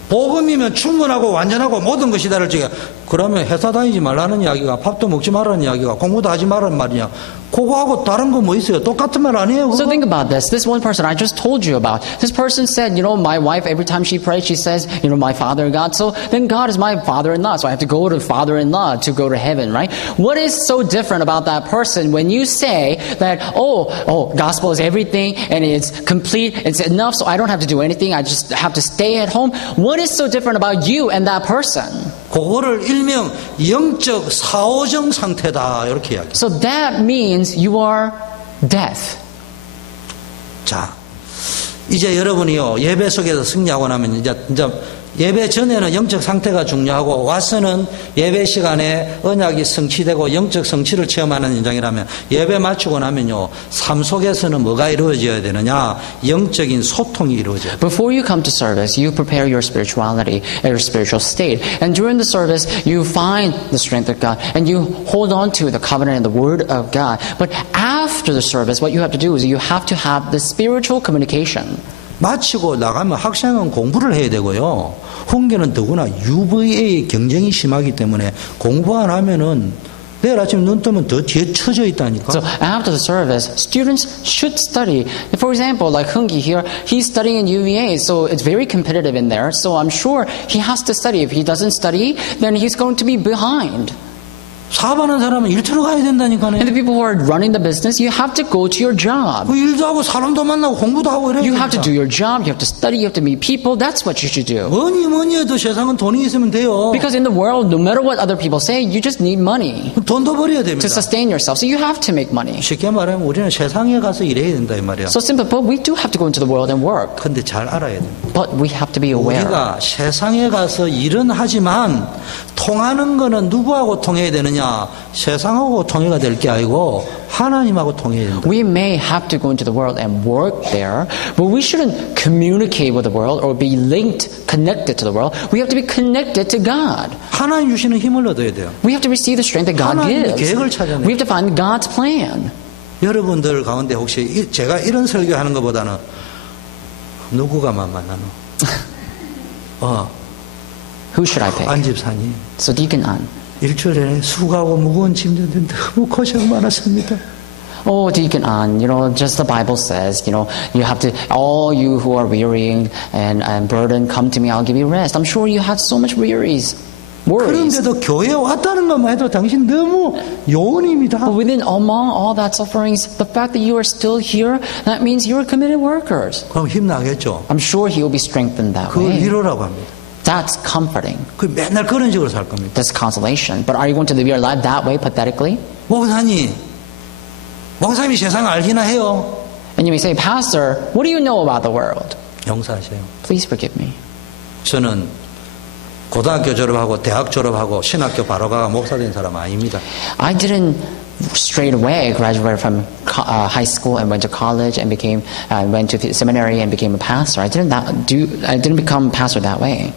복음이면 충분하고 완전하고 모든 것이다를 지금 그러면 회사 다니지 말라는 이야기가 밥도 먹지 말라는 이야기가 공부도 하지 말라는 말이냐. 그거하고 다른 거 뭐 있어요? 똑같은 말 아니에요? 그거? So think about this. This one person I just told you about. This person said, my wife, every time she prays, she says, my father God. So then God is my father-in-law. So I have to go to father-in-law to go to heaven, right? What is so different about that person when you say that, gospel is everything and it's complete, it's enough, so I don't have to do anything. I just have to stay at home. What is so different about you and that person? 그거를 일명 영적 사오정 상태다 이렇게 이야기. So that means you are death. 자, 이제 여러분이요 예배 속에서 승리하고 나면 이제 예배 전에는 영적 상태가 중요하고 와서는 예배 시간에 언약이 성취되고 영적 성취를 체험하는 현장이라면 예배 마치고 나면요 삶 속에서는 뭐가 이루어져야 되느냐 영적인 소통이 이루어져요. Before you come to service, you prepare your spirituality and your spiritual state. And during the service, you find the strength of God and you hold on to the covenant and the word of God. But after the service, what you have to do is you have to have the spiritual communication. 마치고 나가면 학생은 공부를 해야 되고요. 훈계는 더구나 UVA 경쟁이 심하기 때문에 공부 안 하면은 내일 아침 눈 뜨면 더 뒤에 처져 있다니까. So after the service, students should study. For example, like Hungi here, he's studying in UVA, so it's very competitive in there. So I'm sure he has to study. If he doesn't study, then he's going to be behind. 사업하는 사람은 일터로 가야 된다니까요. And the people who are running the business, you have to go to your job. 그 일도 하고 사람도 만나고 공부도 하고 이래야 You have to 됩니다. do your job, you have to study, you have to meet people. That's what you should do. 뭐니 해도 세상은 돈이 있으면 돼요. Because in the world, no matter what other people say, you just need money 돈도 벌어야 됩니다. to sustain yourself. So you have to make money. 쉽게 말하면 우리는 세상에 가서 일해야 된다 이 말이야. So simply put, we do have to go into the world and work. 근데 잘 알아야 됩니다. But we have to be aware. 우리가 세상에 가서 일은 하지만 통하는 거는 누구하고 통해야 되느냐? 세상하고 통해가 될 게 아니고 하나님하고 통해야 된다. We may have to go into the world and work there, but we shouldn't communicate with the world or be linked, connected to the world. We have to be connected to God. 하나님 주시는 힘을 얻어야 돼요. We have to receive the strength that God 하나님의 gives. 계획을 찾아내요. We have to find God's plan. 여러분들 가운데 혹시 제가 이런 설교하는 것보다는 누구가 만나노? Who should I pick? 안집사님. So Deacon An. 일주일 내내 수고하고 무거운 짐들인데 너무 고생 많았습니다. Oh, Deacon An, just the Bible says, you have to, all you who are weary and burdened, come to me, I'll give you rest. I'm sure you had so much worries. 그런데도 교회에 왔다는 것만 해도 당신 너무 요원입니다. But among all that sufferings, the fact that you are still here, that means you are committed workers. 그럼 힘나겠죠. I'm sure he will be strengthened that 그걸 way. 위로라고 합니다. That's comforting. 그 맨날 그런 식으로 살 겁니다. That's consolation. But are you going to live your life that way, pathetically? 목사님이 세상 알기나 해요. And you may say, Pastor, what do you know about the world? 용서하세요. Please forgive me. 저는 고등학교 졸업하고 대학 졸업하고 신학교 바로 가가 목사 된 사람 아닙니다. I didn't straight away graduate from high school and went to college and went to seminary and became a pastor. I didn't become a pastor that way.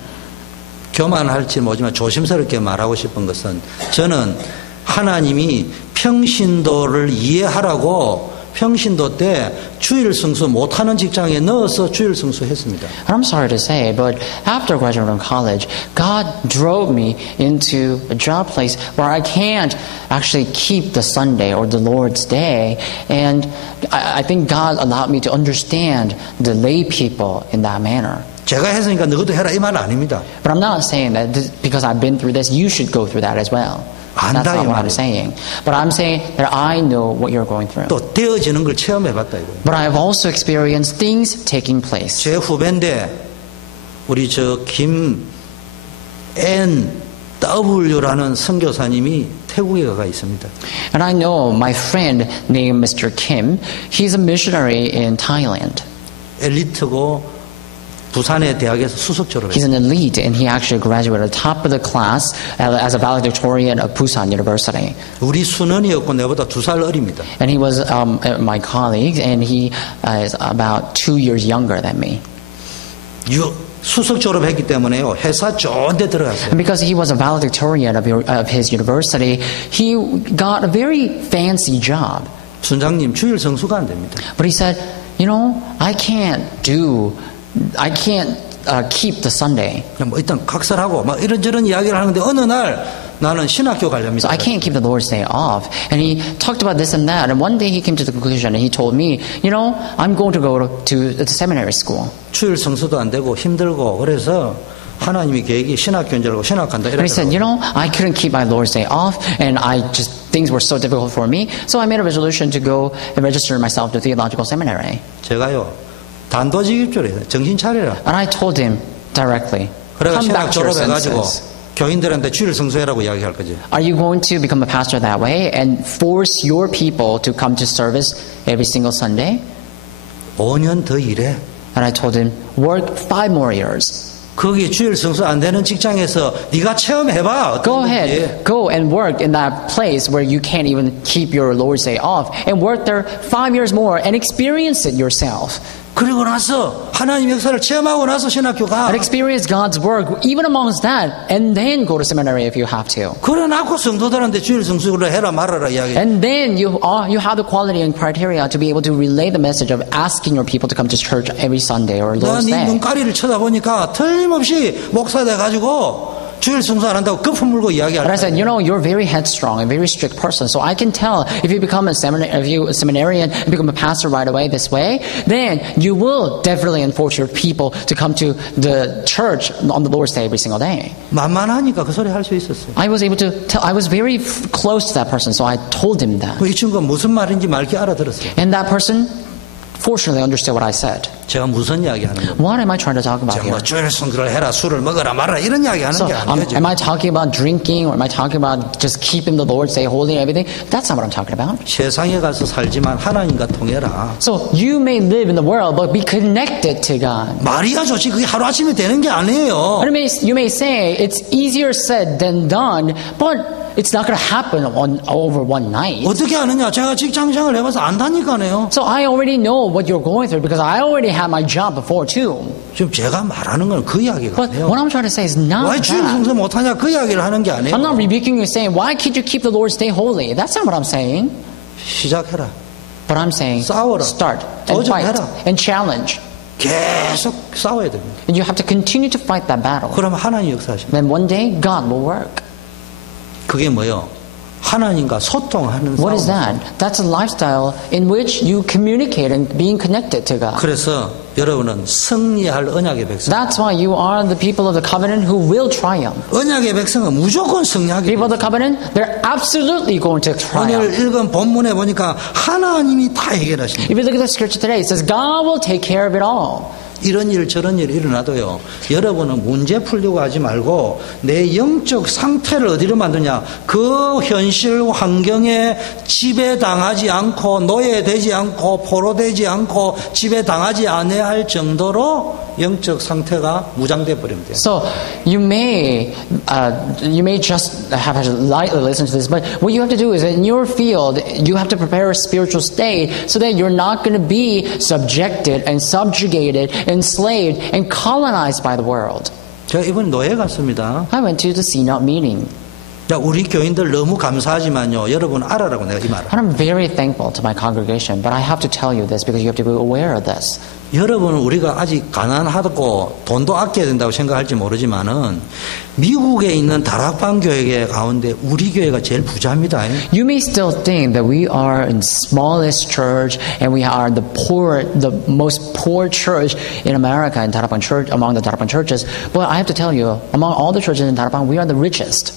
교만할지 모르지만 조심스럽게 말하고 싶은 것은 저는 하나님이 평신도를 이해하라고 평신도 때 주일 성수 못하는 직장에 넣어서 주일 성수했습니다. I'm sorry to say, but after graduating from college, God drove me into a job place where I can't actually keep the Sunday or the Lord's Day, and I think God allowed me to understand the lay people in that manner. 제가 했으니까 너도 해라 이 말은 아닙니다. But I'm not saying that because I've been through this, you should go through that as well. That's not what I'm saying. But I'm saying that I know what you're going through. 또 되어지는 걸 체험해봤다 이거예요. But I've also experienced things taking place. 제 후배인데 우리 저 김NW라는 선교사님이 태국에 가 있습니다. And I know my friend named Mr. Kim. He's a missionary in Thailand. 엘리트고 부산의 대학에서 수석 졸업했어요. He's an elite, and he actually graduated top of the class as a valedictorian of Busan University. 우리 순원이었고 내보다 2살 어립니다. And he was my colleague, and he is about 2 years younger than me. 수석 졸업했기 때문에요. 회사 좋은 데 들어갔어요. And because he was a valedictorian of his university, he got a very fancy job. 순장님 주일 성수가 안 됩니다. But he said, I can't keep the Sunday. 뭐 일단 각설하고 막 이런저런 이야기를 하는데 어느 날 나는 신학교 가렵니다. So I can't keep the Lord's Day off. And he talked about this and that. And one day he came to the conclusion and he told me, I'm going to go to the seminary school. 주일 성수도 안 되고 힘들고 그래서 하나님이 계획이 신학교인 줄 알고 신학한다 And he said, 이러더라고요. I couldn't keep my Lord's Day off, and things were so difficult for me. So I made a resolution to go and register myself to theological seminary. 제가요 단도직입적으로 정신 차려라. And I told him directly, 그래가 come 신학 back to your 졸업해가지고 senses. 교인들한테 주일 성수해라고 이야기할 거지. Are you going to become a pastor that way and force your people to come to service every single Sunday? 5년 더 일해. And I told him, work 5 more years. 거기 주일 성수 안 되는 직장에서 네가 체험해봐. Go ahead, go and work in that place where you can't even keep your Lord's Day off, and work there 5 years more and experience it yourself. 그리고 나서 하나님 역사를 체험하고 나서 신학교 가. And experience God's work even amongst that, and then go to seminary if you have to. 그래 놓고 성도들한테 주일 성수를 해라 말아라 이야기. And then you have the quality and criteria to be able to relay the message of asking your people to come to church every Sunday or Lord's 네 Day. 눈가리를 쳐다보니까 틀림없이 목사 돼가지고 주일 성수 안 한다고 거품 물고 이야기할 But I said, 거야. you're very headstrong and very strict person. So I can tell if you become a seminarian and become a pastor right away this way, then you will definitely enforce your people to come to the church on the Lord's Day every single day. 만만하니까 그 소리 할 수 있었어요. I was able to tell. I was very close to that person, so I told him that. 이 친구가 무슨 말인지 맑게 알아들었어요. And that person fortunately understood what I said. 제가 무슨 이야기 하는 겁니까? What am I trying to talk about 제가 here? 뭐 주일 성수를 해라, 술을 먹어라, 말아라 이런 이야기 하는 So, 게 아니에요. am I talking about drinking, or am I talking about just keeping the Lord's Day holy and everything? That's not what I'm talking about. 세상에 가서 살지만 하나님과 통해라. So you may live in the world, but be connected to God. 말이야 좋지 그게 하루아침에 되는 게 아니에요. And you may say it's easier said than done, but it's not going to happen over one night. 어떻게 아느냐? 제가 직장생활 해봐서 안다니까요. So I already know what you're going through because I already had my job before too. 지금 제가 말하는 건 그 이야기가 But 아니에요. what I'm trying to say is not 왜 주일 that. 성수 못하냐 그 이야기를 하는 게 아니에요. I'm not rebuking you saying, why can't you keep the Lord's Day holy? That's not what I'm saying. 시작해라. But I'm saying, 싸워라. start and fight 도전해라. and challenge. 계속 싸워야 됩니다. And you have to continue to fight that battle. 그러면 하나님 역사하십니다. Then one day, God will work. 그게 뭐요? 하나님과 소통하는 What is 싸움. that? That's a lifestyle in which you communicate and being connected to God. 그래서 여러분은 승리할 언약의 백성. That's why you are the people of the covenant who will triumph. 언약의 백성은 무조건 승리하게 People 돼요. of the covenant, they're absolutely going to 오늘 triumph. 읽은 본문에 보니까 하나님이 다 해결하십니다. If you look at the scripture today, it says God will take care of it all. 이런 일 저런 일 일어나도요. 여러분은 문제 풀려고 하지 말고 내 영적 상태를 어디로 만드냐. 그 현실 환경에 지배당하지 않고 노예되지 않고 포로되지 않고 지배당하지 않아야 할 정도로 영적 상태가 무장돼 버리면 돼요. So you may just have to lightly listen to this, but what you have to do is in your field, you have to prepare a spiritual state so that you're not going to be subjected and subjugated, enslaved, and colonized by the world. 제가 이번 노예 갔습니다. I went to the CNOT meeting. 야, 우리 교인들 너무 감사하지만요. 여러분 알아라고 내가 이 말을. And I'm very thankful to my congregation, but I have to tell you this because you have to be aware of this. 여러분은 우리가 아직 가난하고 돈도 아껴야 된다고 생각할지 모르지만은 미국에 있는 다락방 교회 가운데 우리 교회가 제일 부자입니다. You may still think that we are in smallest church and we are the most poor church in America, in Darabang church, among the Darabang churches. But I have to tell you, among all the churches in Darabang, we are the richest.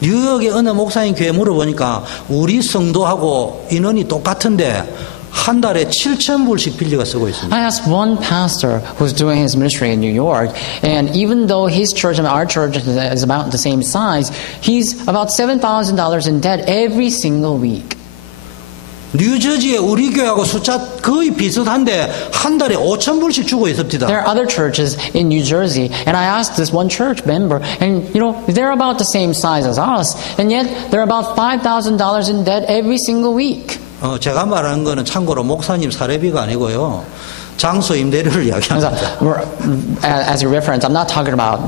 뉴욕의 어느 목사님 교회 물어보니까 우리 성도하고 인원이 똑같은데 한 달에 7,000불씩 빌려가 쓰고 있습니다. I asked one pastor who's doing his ministry in New York, and even though his church and our church is about the same size, he's about $7,000 in debt every single week. 뉴저지에 우리 교회하고 숫자 거의 비슷한데 한 달에 5,000불씩 주고 있습니다. There are other churches in New Jersey, and I asked this one church member, and they're about the same size as us, and yet they're about $5,000 in debt every single week. 제가 말하는 거는 참고로 목사님 사례비가 아니고요. 장소 임대료를 이야기합니다. As a reference, I'm not talking about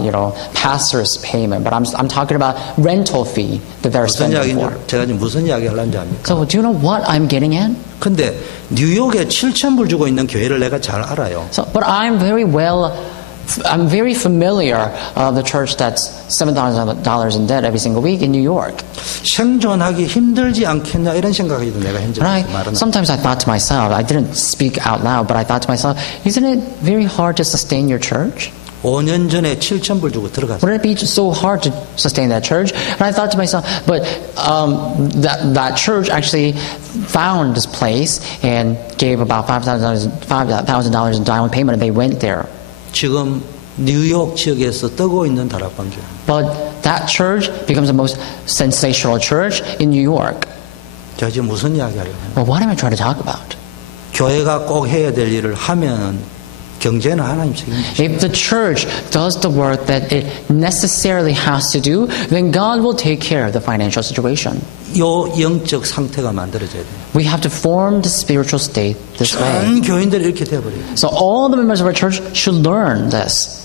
pastor's payment, but I'm talking about rental fee that they're spending for. 제가 지금 무슨 이야기 하려는지 압니까? So do you know what I'm getting at? 근데 뉴욕에 7,000불 주고 있는 교회를 내가 잘 알아요. So, but I'm very familiar of the church that's $7,000 in debt every single week in New York. 생존하기 힘들지 않겠냐 이런 생각이 내가 현재 말은. Sometimes I thought to myself, I didn't speak out loud, but I thought to myself, isn't it very hard to sustain your church? 5년 전에 7,000불 주고 들어갔어요. Wouldn't it be so hard to sustain that church? And I thought to myself, but that church actually found this place and gave about $5,000 in down payment, and they went there. 지금 뉴욕 지역에서 뜨고 있는 다락방 교회. But that church becomes the most sensational church in New York. 제가 지금 무슨 이야기하려고 해요? Well, what am I trying to talk about? 교회가 꼭 해야 될 일을 하면 경제는 하나님 책임지죠. If the church does the work that it necessarily has to do, then God will take care of the financial situation. 요 영적 상태가 만들어져야 돼요. We have to form the spiritual state this way. 전 교인들이 이렇게 돼버려요. So all the members of our church should learn this.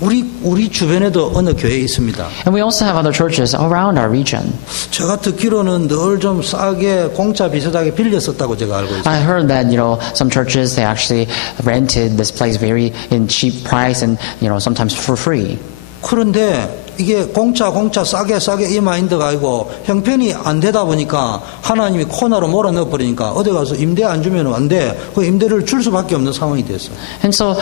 우리 주변에도 어느 교회에 있습니다. And we also have other churches around our region. 제가 듣기로는 늘 좀 싸게 공짜 비슷하게 빌렸었다고 제가 알고 있어요. I heard that some churches they actually rented this place very in cheap price and sometimes for free. 그런데 이게 공짜 싸게 이 마인드가 아니고 형편이 안 되다 보니까 하나님이 코너로 몰아넣어 버리니까 어디 가서 임대 안 주면 안 돼. 그 임대를 줄 수밖에 없는 상황이 됐어. And so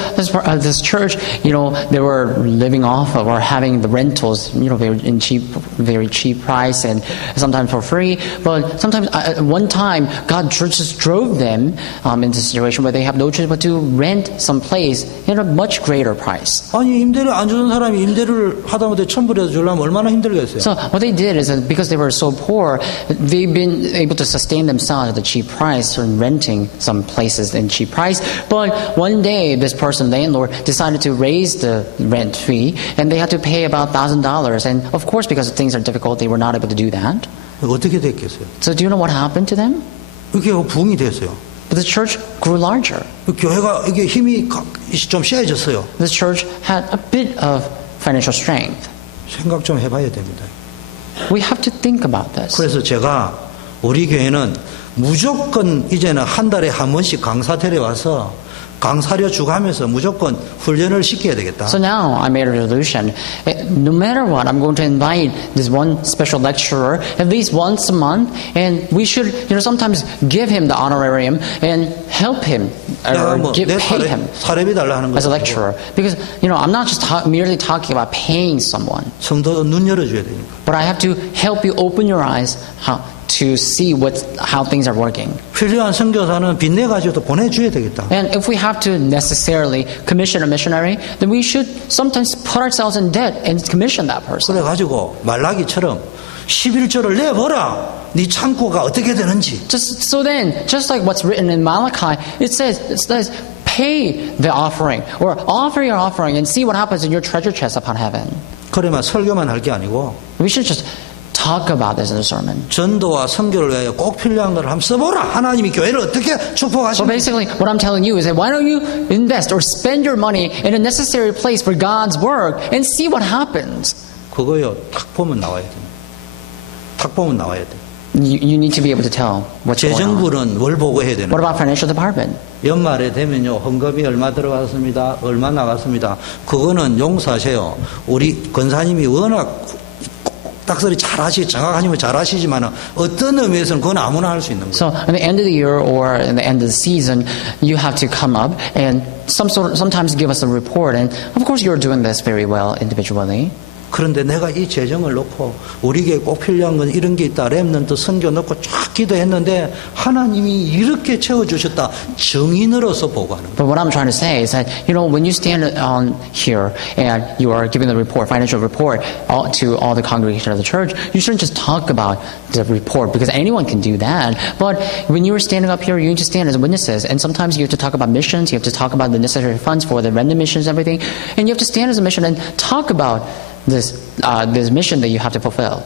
this church, they were living off of or having the rentals, very cheap price and sometimes for free. But sometimes at one time, God just drove them into a situation where they have no choice but to rent some place at a much greater price. 아니 임대를 안 주는 사람이 임대를 하다못해 1,000불에서 주려면 얼마나 힘들겠어요. So what they did is that because they were so poor, they've been able to sustain themselves at a cheap price and renting some places in cheap price. But one day, this landlord, decided to raise the rent fee, and they had to pay about $1,000. And of course, because things are difficult, they were not able to do that. 어떻게 됐겠어요? So do you know what happened to them? 이게 부흥이 됐어요. But the church grew larger. 교회가 이게 힘이 좀 세져졌어요. The church had a bit of financial strength. 생각 좀 해봐야 됩니다. We have to think about this. 그래서 제가 우리 교회는 무조건 이제는 한 달에 한 번씩 강사 데려와서 강사료 주고 하면서 무조건 훈련을 시켜야 되겠다. So now I made a resolution. No matter what, I'm going to invite this one special lecturer at least once a month, and we should, sometimes give him the honorarium and help him or pay him 사례비 달라 하는 as a lecturer. Because I'm not just merely talking about paying someone. 성도도 눈 열어줘야 되니까. But I have to help you open your eyes to see how things are working. 필요한 선교사는 빚내 가지고도 보내줘야 되겠다. And if we have to necessarily commission a missionary, then we should sometimes put ourselves in debt and commission that person. 그래 가지고 말라기처럼 11조를 내보라. 네 창고가 어떻게 되는지. Just like what's written in Malachi, it says pay the offering or offer your offering and see what happens in your treasure chest upon heaven. 그래만 설교만 할 게 아니고. We should just talk about this in the sermon. 전도와 선교를 위하여 꼭 필요한 걸 한번 써보라. 하나님이 교회를 어떻게 축복하시는지. So basically, what I'm telling you is that why don't you invest or spend your money in a necessary place for God's work and see what happens. 그거요, 딱 보면 나와야 됩니다. 탁 보면 나와야 돼. You need to be able to tell what's going on. 재정부는 뭘 보고해야 되는 What 거예요? about financial department? 연말에 되면요, 헌금이 얼마 들어갔습니다, 얼마 나갔습니다. 그거는 용서하세요. 우리 권사님이 워낙 딱소리 정확하시면 잘하시지만 어떤 의미에서는 그건 아무나 할 수 있는 거예요. So at the end of the year or at the end of the season, you have to come up and sometimes give us a report. And of course, you're doing this very well individually. 그런데 내가 이 재정을 놓고 우리 교회에 꼭 필요한 건 이런 게 있다. 렘넌트 선교 놓고 쫙 기도했는데 하나님이 이렇게 채워주셨다. 증인으로서 보고하는 거예요. But what I'm trying to say is that, when you stand on here and you are giving the report, financial report to all the congregation of the church, you shouldn't just talk about the report because anyone can do that. But when you are standing up here, you need to stand as witnesses. And sometimes you have to talk about missions, you have to talk about the necessary funds for the remnant missions and everything. And you have to stand as a mission and talk about this mission that you have to fulfill.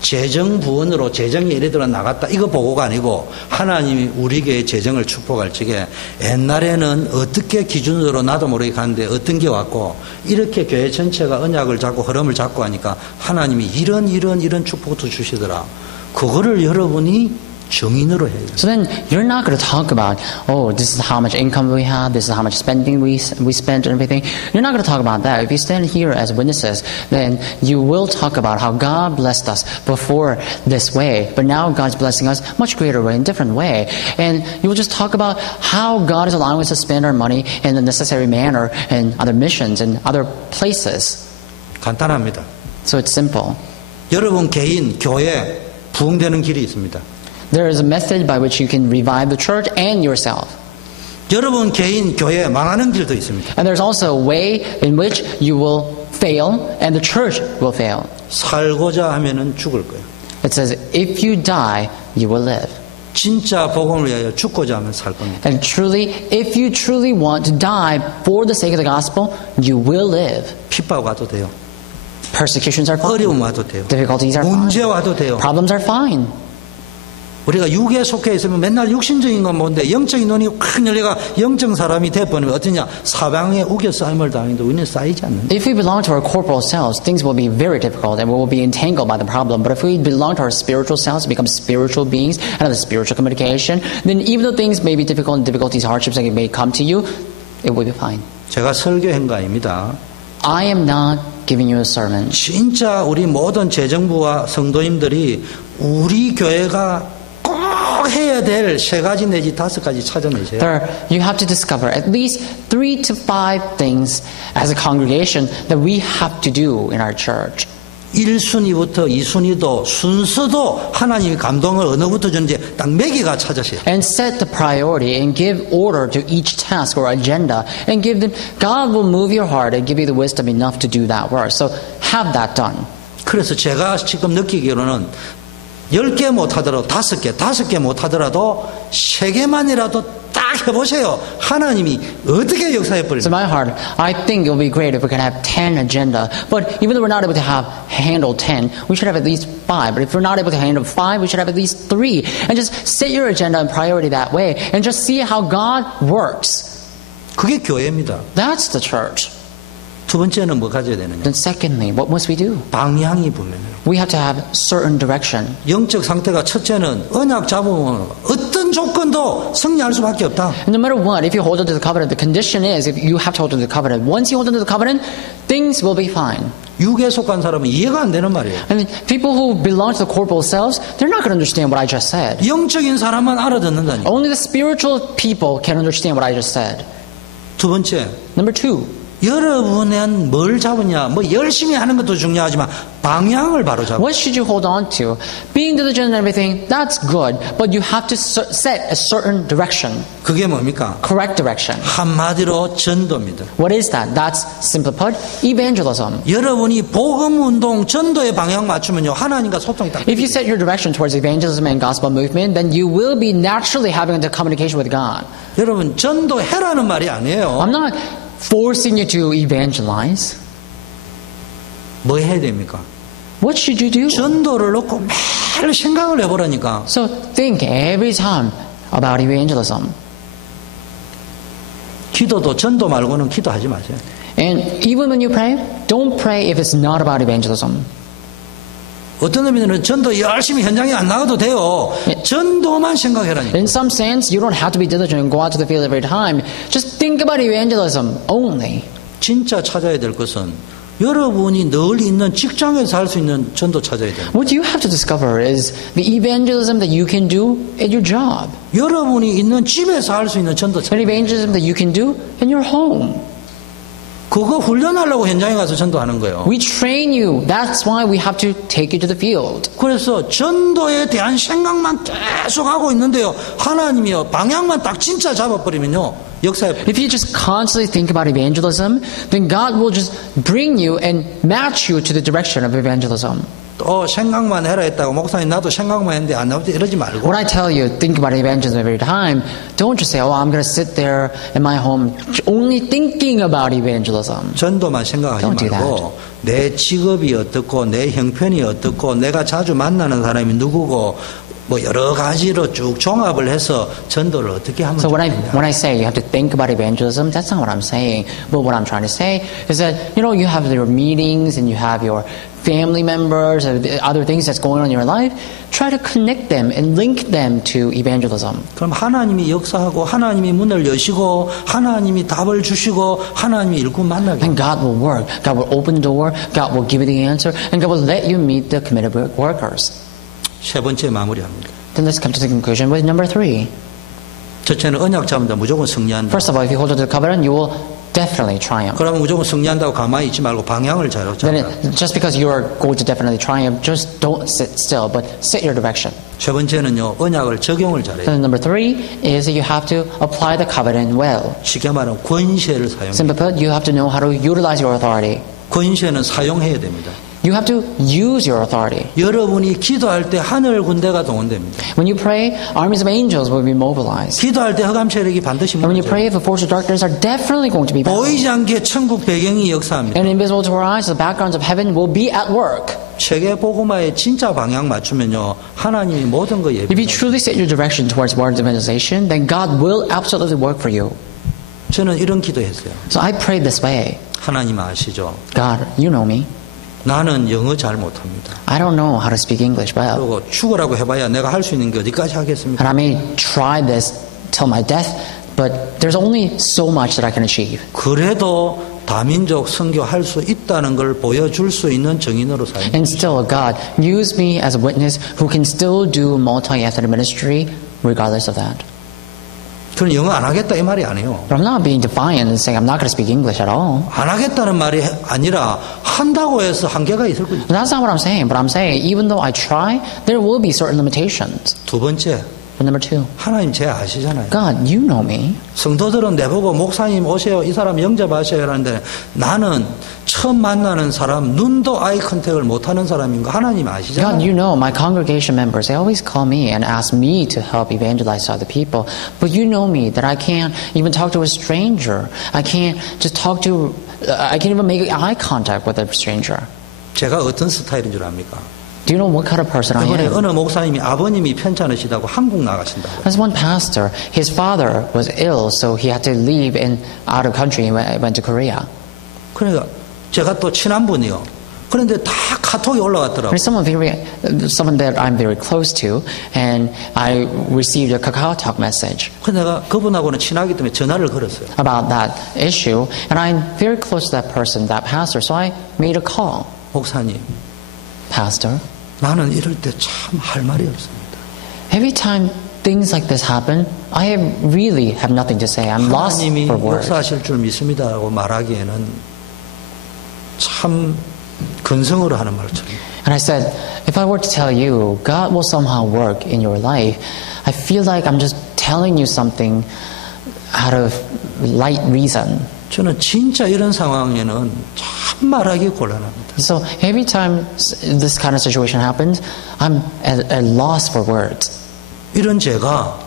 재정 부원으로 재정이 예를 들어 나갔다 이거 보고가 아니고 하나님이 우리에게 재정을 축복할 적에 옛날에는 어떻게 기준으로 나도 모르게 가는데 어떤 게 왔고 이렇게 교회 전체가 언약을 잡고 흐름을 잡고 하니까 하나님이 이런 축복도 주시더라. 그거를 여러분이 정인으로 해요. So then you're not going to talk about, this is how much income we have, this is how much spending we spent and everything. You're not going to talk about that. If you stand here as witnesses, then you will talk about how God blessed us before this way, but now God's blessing us much greater way, in different way. And you will just talk about how God is allowing us to spend our money in the necessary manner in other missions and other places. 간단합니다. So it's simple. 여러분 개인, 교회 부흥되는 길이 있습니다. There is a method by which you can revive the church and yourself. 여러분 개인, 교회 망하는 길도 있습니다. And there's also a way in which you will fail and the church will fail. 살고자 하면은 죽을 거예요. It says, if you die, you will live. 진짜 복음을 위하여 죽고자 하면 살 겁니다. And truly, if you truly want to die for the sake of the gospel, you will live. 핍박 와도 돼요. Persecutions are fine. 어려움 와도 돼요. Difficulties are 문제 fine. 와도 돼요. Problems are fine. 우리가 육에 속해 있으면 맨날 육신적인 건 뭔데 영적인 눈이 확 열려가 영적 사람이 돼버리면 어떠냐 사방에 우겨 쌓임을 당해도 우리는 쌓이지 않는다. If we belong to our corporal selves, things will be very difficult and we will be entangled by the problem. But if we belong to our spiritual selves, become spiritual beings and have a spiritual communication, then even though things may be difficult and difficulties, hardships may come to you, it will be fine. 제가 설교한 거 아닙니다. I am not giving you a sermon. 진짜 우리 모든 재정부와 성도님들이 우리 교회가 꼭 해야 될 3가지 내지 5가지 찾아내세요. You have to discover at least 3 to 5 things as a congregation that we have to do in our church. 1순위부터 2순위도 순서도 하나님이 감동을 어느부터 주는지 딱 매기가 찾으세요. And set the priority and give order to each task or agenda and give them, God will move your heart and give you the wisdom enough to do that work. So have that done. 그래서 제가 지금 느끼기로는 10개 못하더라도 5개 못하더라도 3개만이라도 딱 해보세요. 하나님이 어떻게 역사해 버립니까? So my heart, I think it will be great if we can have 10 agenda. But even though we're not able to handle 10, we should have at least 5. But if we're not able to handle 5, we should have at least 3. And just set your agenda and priority that way and just see how God works. 그게 교회입니다. That's the church. 두 번째는 뭐 가져야 되느냐? Then secondly, what must we do? 방향이 분명해요. We have to have certain direction. 영적 상태가 첫째는 언약 잡으면 어떤 조건도 승리할 수밖에 없다. And no matter what, if you hold on to the covenant, the condition is if you have to hold on to the covenant. Once you hold on to the covenant, things will be fine. 육에 속한 사람은 이해가 안 되는 말이에요. And people who belong to the corporal selves, they're not going to understand what I just said. 영적인 사람만 알아듣는다니. Only the spiritual people can understand what I just said. 두 번째, Number 2. 여러분은 뭘 잡으냐? 뭐 열심히 하는 것도 중요하지만 방향을 바로 잡아. What should you hold on to? Being diligent and everything, that's good, but you have to set a certain direction. 그게 뭡니까? Correct direction. 한마디로 전도입니다. What is that? That's simply put, evangelism. 여러분이 복음 운동 전도의 방향 맞추면요 하나님과 소통이 딱. If you set your direction towards evangelism and gospel movement, then you will be naturally having a communication with God. 여러분 전도해라는 말이 아니에요. I'm not forcing you to evangelize. 뭐 해야 됩니까? What should you do? 전도를 놓고 매일 생각을 해보라니까. So think every time about evangelism. 기도도 전도 말고는 기도하지 마세요. And even when you pray, don't pray if it's not about evangelism. 어떤 의미는 전도 열심히 현장에 안 나가도 돼요. 전도만 생각해라니까. In some sense, you don't have to be diligent and go out to the field every time. Just think about evangelism only. 진짜 찾아야 될 것은 여러분이 늘 있는 직장에서 할 수 있는 전도 찾아야 돼요. What you have to discover is the evangelism that you can do at your job. 여러분이 있는 집에서 할 수 있는 전도 찾아야 The 돼요. evangelism that you can do in your home. 그거 훈련하려고 현장에 가서 전도하는 거예요. We train you. That's why we have to take you to the field. 그래서 전도에 대한 생각만 계속 하고 있는데요. 하나님이요 방향만 딱 진짜 잡아버리면요 역사에. If you just constantly think about evangelism, then God will just bring you and match you to the direction of evangelism. 또 생각만 해라 했다고 목사님 나도 생각만 했는데 안 나오지 이러지 말고. When I tell you, think about evangelism every time, don't just say, oh, I'm going to sit there in my home only thinking about evangelism. 전도만 생각하지 Don't do 말고 내 직업이 어떻고 내 형편이 어떻고 내가 자주 만나는 사람이 누구고 뭐 여러 가지로 쭉 종합을 해서 전도를 어떻게 하면 So when 좋겠냐. I say you have to think about evangelism, that's not what I'm saying. But what I'm trying to say is that, you know, you have your meetings and you have your family members and other things that's going on in your life. Try to connect them and link them to evangelism. 그럼 하나님이 역사하고 하나님이 문을 여시고 하나님이 답을 주시고 하나님이 일꾼 만나게. And God will work. God will open the door. God will give you the answer. And God will let you meet the committed workers. 세 번째 마무리합니다. Then let's come to the conclusion with number 3. 첫째는 언약 잡는다 무조건 승리한다. First of all, if you hold on to the covenant, you will definitely triumph. 그러면 무조건 승리한다고 가만히 있지 말고 방향을 잘 Then 잡아. just because you are going to definitely triumph, just don't sit still, but set your direction. 세 번째는요 언약을 적용을 잘해요. Then number 3 is that you have to apply the covenant well. 쉽게 말하면 권세를 사용해요. Simply put, you have to know how to utilize your authority. 권세는 사용해야 됩니다. You have to use your authority. 여러분이 기도할 때 하늘 군대가 동원됩니다. When you pray, armies of angels will be mobilized. 기도할 때 흑암 세력이 반드시 And when you 무너져요. pray, the forces of darkness are definitely going to be bound. 보이지 않게 천국 배경이 역사합니다. And invisible to our eyes, the backgrounds of heaven will be at work. 세계 복음화에 진짜 방향 맞추면요 하나님이 모든 거 If you 예비해요. truly set your direction towards world evangelization, then God will absolutely work for you. 저는 이런 기도했어요. So I prayed this way. 하나님 아시죠? God, you know me. 나는 영어 잘 못합니다. I don't know how to speak English well. 그리고 죽으라고 해봐야 내가 할 수 있는 게 어디까지 하겠습니까? And I may try this till my death, but there's only so much that I can achieve. 그래도 다민족 선교할 수 있다는 걸 보여줄 수 있는 증인으로 사용. And still, God, use me as a witness who can still do multi-ethnic ministry regardless of that. 저는 영어 안 하겠다 이 말이 아니에요. But I'm not being defiant and saying I'm not going to speak English at all. 안 하겠다는 말이 아니라 한다고 해서 한계가 있을 거죠. That's not what I'm saying. But I'm saying even though I try, there will be certain limitations. 두 번째, But number 2, 하나님 제 아시잖아요. God, you know me. 성도들은 내보고 목사님 오세요. 이 사람 영접하셔야 하는데 나는 처음 만나는 사람 눈도 아이 컨택을 못하는 사람인가 하나님 God, 아시잖아요. you know, my congregation members, they always call me and ask me to help evangelize to other people. But you know me, that I can't even talk to a stranger. I can't even make eye contact with a stranger. 제가 어떤 스타일인 줄 압니까? Do you know what kind of person I 이번에 am? 어느 목사님이 아버님이 편찮으시다고 한국 나가신다고. As one pastor, his father was ill, so he had to leave out of country and went to Korea. 그러니까 제가 또 친한 분이요. 그런데 다 카톡이 올라왔더라고요. There's someone that I'm very close to, and I received a KakaoTalk message 그래서 내가 그분하고는 친하기 때문에 전화를 걸었어요. about that issue, and I'm very close to that person, that pastor, so I made a call. 목사님, Pastor, 나는 이럴 때 참 할 말이 없습니다. every time things like this happen, I really have nothing to say. I'm lost 하나님이 for words. 역사하실 줄 믿습니다라고 말하기에는 참 근성으로 하는 말처럼. And I said, if I were to tell you, God will somehow work in your life, I feel like I'm just telling you something out of light reason. 저는 진짜 이런 상황에는 참 말하기 곤란합니다. So every time this kind of situation happens, I'm at a loss for words. 이런 제가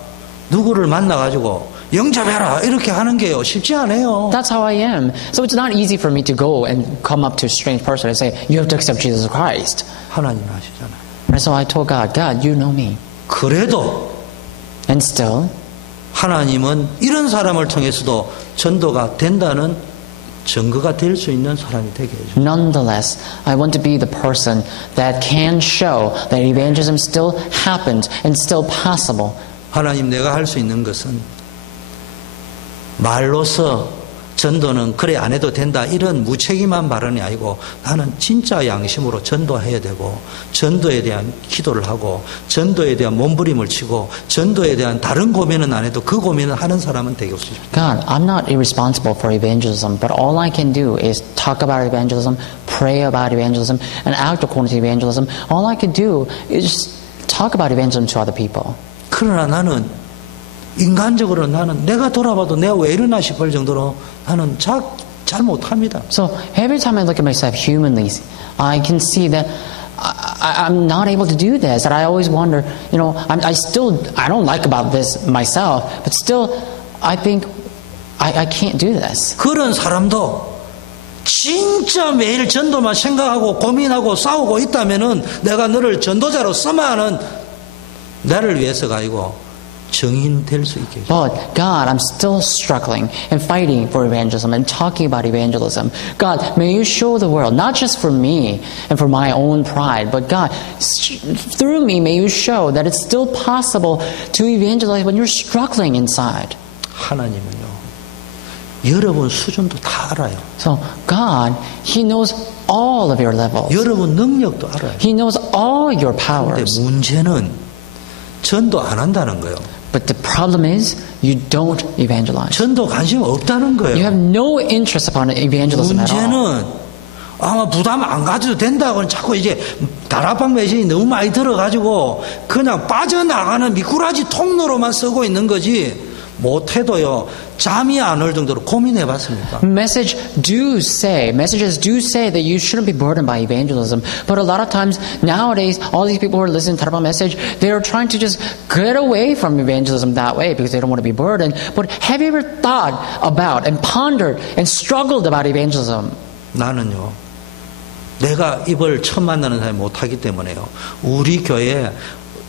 누구를 만나가지고 영접해라 이렇게 하는 게요 쉽지 않아요. That's how I am. So it's not easy for me to go and come up to a strange person and say, you have to accept Jesus Christ. 하나님 아시잖아요. And so I told God, God, you know me. 그래도 And still, 하나님은 이런 사람을 통해서도 전도가 된다는 증거가 될 수 있는 사람이 되게 해줘. Nonetheless, I want to be the person that can show that evangelism still happens and still possible. 하나님, 내가 할 수 있는 것은 말로서 전도는 그래 안 해도 된다 이런 무책임한 발언이 아니고 나는 진짜 양심으로 전도해야 되고 전도에 대한 기도를 하고 전도에 대한 몸부림을 치고 전도에 대한 다른 고민은 안 해도 그 고민을 하는 사람은 되게 없습니다. God, I'm not irresponsible for evangelism, but all I can do is talk about evangelism, pray about evangelism, and act according to evangelism. All I can do is just talk about evangelism to other people. 그러나 나는 인간적으로 나는 내가 돌아봐도 내가 왜 이러나 싶을 정도로 나는 잘 못합니다. So every time I look at myself humanly, I can see that I'm not able to do this. And I always wonder, I don't like about this myself, but still, I think I can't do this. 그런 사람도 진짜 매일 전도만 생각하고 고민하고 싸우고 있다면은 내가 너를 전도자로 써마하는 나를 위해서가 아니고 정인 될 수 있게. But God, I'm still struggling and fighting for evangelism and talking about evangelism. God, may you show the world, not just for me and for my own pride, but God, through me, may you show that it's still possible to evangelize when you're struggling inside. 하나님은요, 여러분 수준도 다 알아요. So God, He knows all of your levels. 여러분 능력도 알아요. He knows all your 근데 powers. 문제는 전도 안 한다는 거예요. But the problem is, you don't evangelize. 전도 관심 없다는 You have 거예요. no interest upon evangelism at all. 문제는 아마 부담 안 가져도 된다고 자꾸 이제 다락방 메시지 너무 많이 들어가지고 그냥 빠져나가는 미꾸라지 통로로만 쓰고 있는 거지 못해도요 잠이 안 올 정도로 고민해 봤습니까? Messages do say that you shouldn't be burdened by evangelism. But a lot of times nowadays, all these people who are listening to Taraban message, they're trying to just get away from evangelism that way because they don't want to be burdened. But have you ever thought about and pondered and struggled about evangelism? 나는요 내가 이걸 처음 만나는 사람이 못하기 때문에요 우리 교회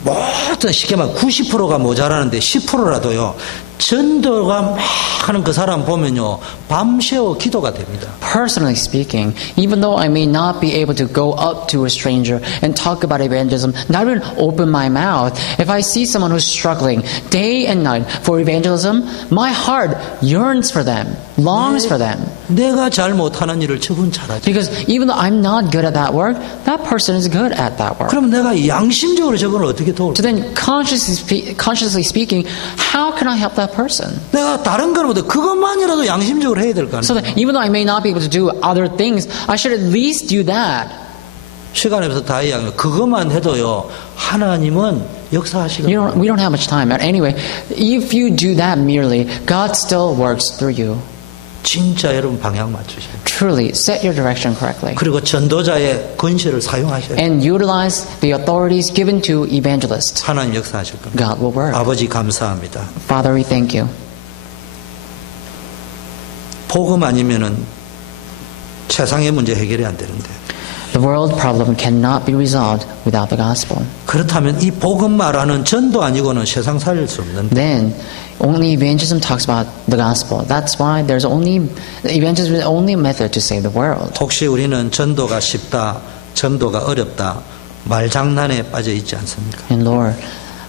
모든 쉽게 말하면 90%가 모자라는데 10%라도요 전도가 막 하는 그 사람 보면요 밤새워 기도가 됩니다. Personally speaking, even though I may not be able to go up to a stranger and talk about evangelism, not even open my mouth, if I see someone who's struggling day and night for evangelism, my heart yearns for them, longs for them. 내가 잘 못하는 일을 저분 잘하지. Because even though I'm not good at that work, that person is good at that work. 그럼 내가 양심적으로 저분을 어떻게 도울까? So then consciously speaking, how can I help that person? 내가 다른 걸 못해 그것만이라도 양심적으로 해야 될 거 So 아니에요. that even though I may not be able to do other things, I should at least do that. 시간이 없어서 다 이야기하면 그것만 해도요 하나님은 역사하시거든요. We don't have much time. Anyway, if you do that merely, God still works through you. 진짜 여러분 방향 맞추셔야 돼요. Truly, set your direction correctly. 그리고 전도자의 권세를 사용하셔야 돼요. And utilize the authorities given to evangelists. 하나님 역사하실 겁니다. God will work. 아버지 감사합니다. Father, we thank you. 복음 아니면은 세상의 문제 해결이 안 되는데 The world problem cannot be resolved without the gospel. 그렇다면 이 복음 말하는 전도 아니고는 세상 살릴 수 없는데 Then, only evangelism talks about the gospel. That's why evangelism is the only method to save the world. 혹시 우리는 전도가 쉽다, 전도가 어렵다 말장난에 빠져 있지 않습니까? And Lord,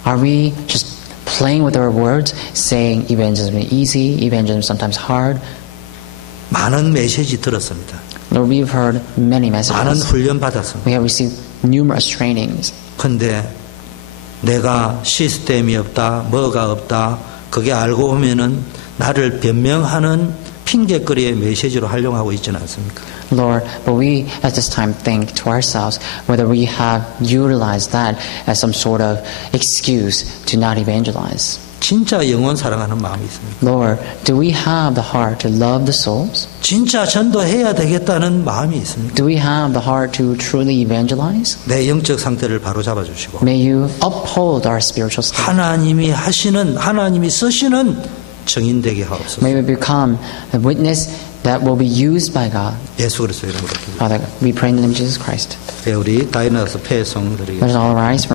are we just playing with our words, saying evangelism is easy, evangelism is sometimes hard? 많은 메시지 들었습니다. Lord, we've heard many 많은 messages. 훈련 받았습니다. We have received numerous trainings. 근데 내가 시스템이 없다, 뭐가 없다, 그게 알고 보면은 나를 변명하는 핑계거리의 메시지로 활용하고 있지는 않습니까? Lord, but we at this time think to ourselves whether we have utilized that as some sort of excuse to not evangelize. 진짜 영혼 사랑하는 마음이 있습니까? Lord, do we have the heart to love the souls? 진짜 전도해야 되겠다는 마음이 있습니까? Do we have the heart to truly evangelize? 내 영적 상태를 바로잡아 주시고 May you uphold our spiritual state. 하나님이 쓰시는 증인 되게 하옵소서. May we become a witness that will be used by God. 예수 그리스도 이름으로 기도합니다. Father, we pray in the name of Jesus Christ. 우리 다이너스 폐송 드리겠습니다. Let us all rise.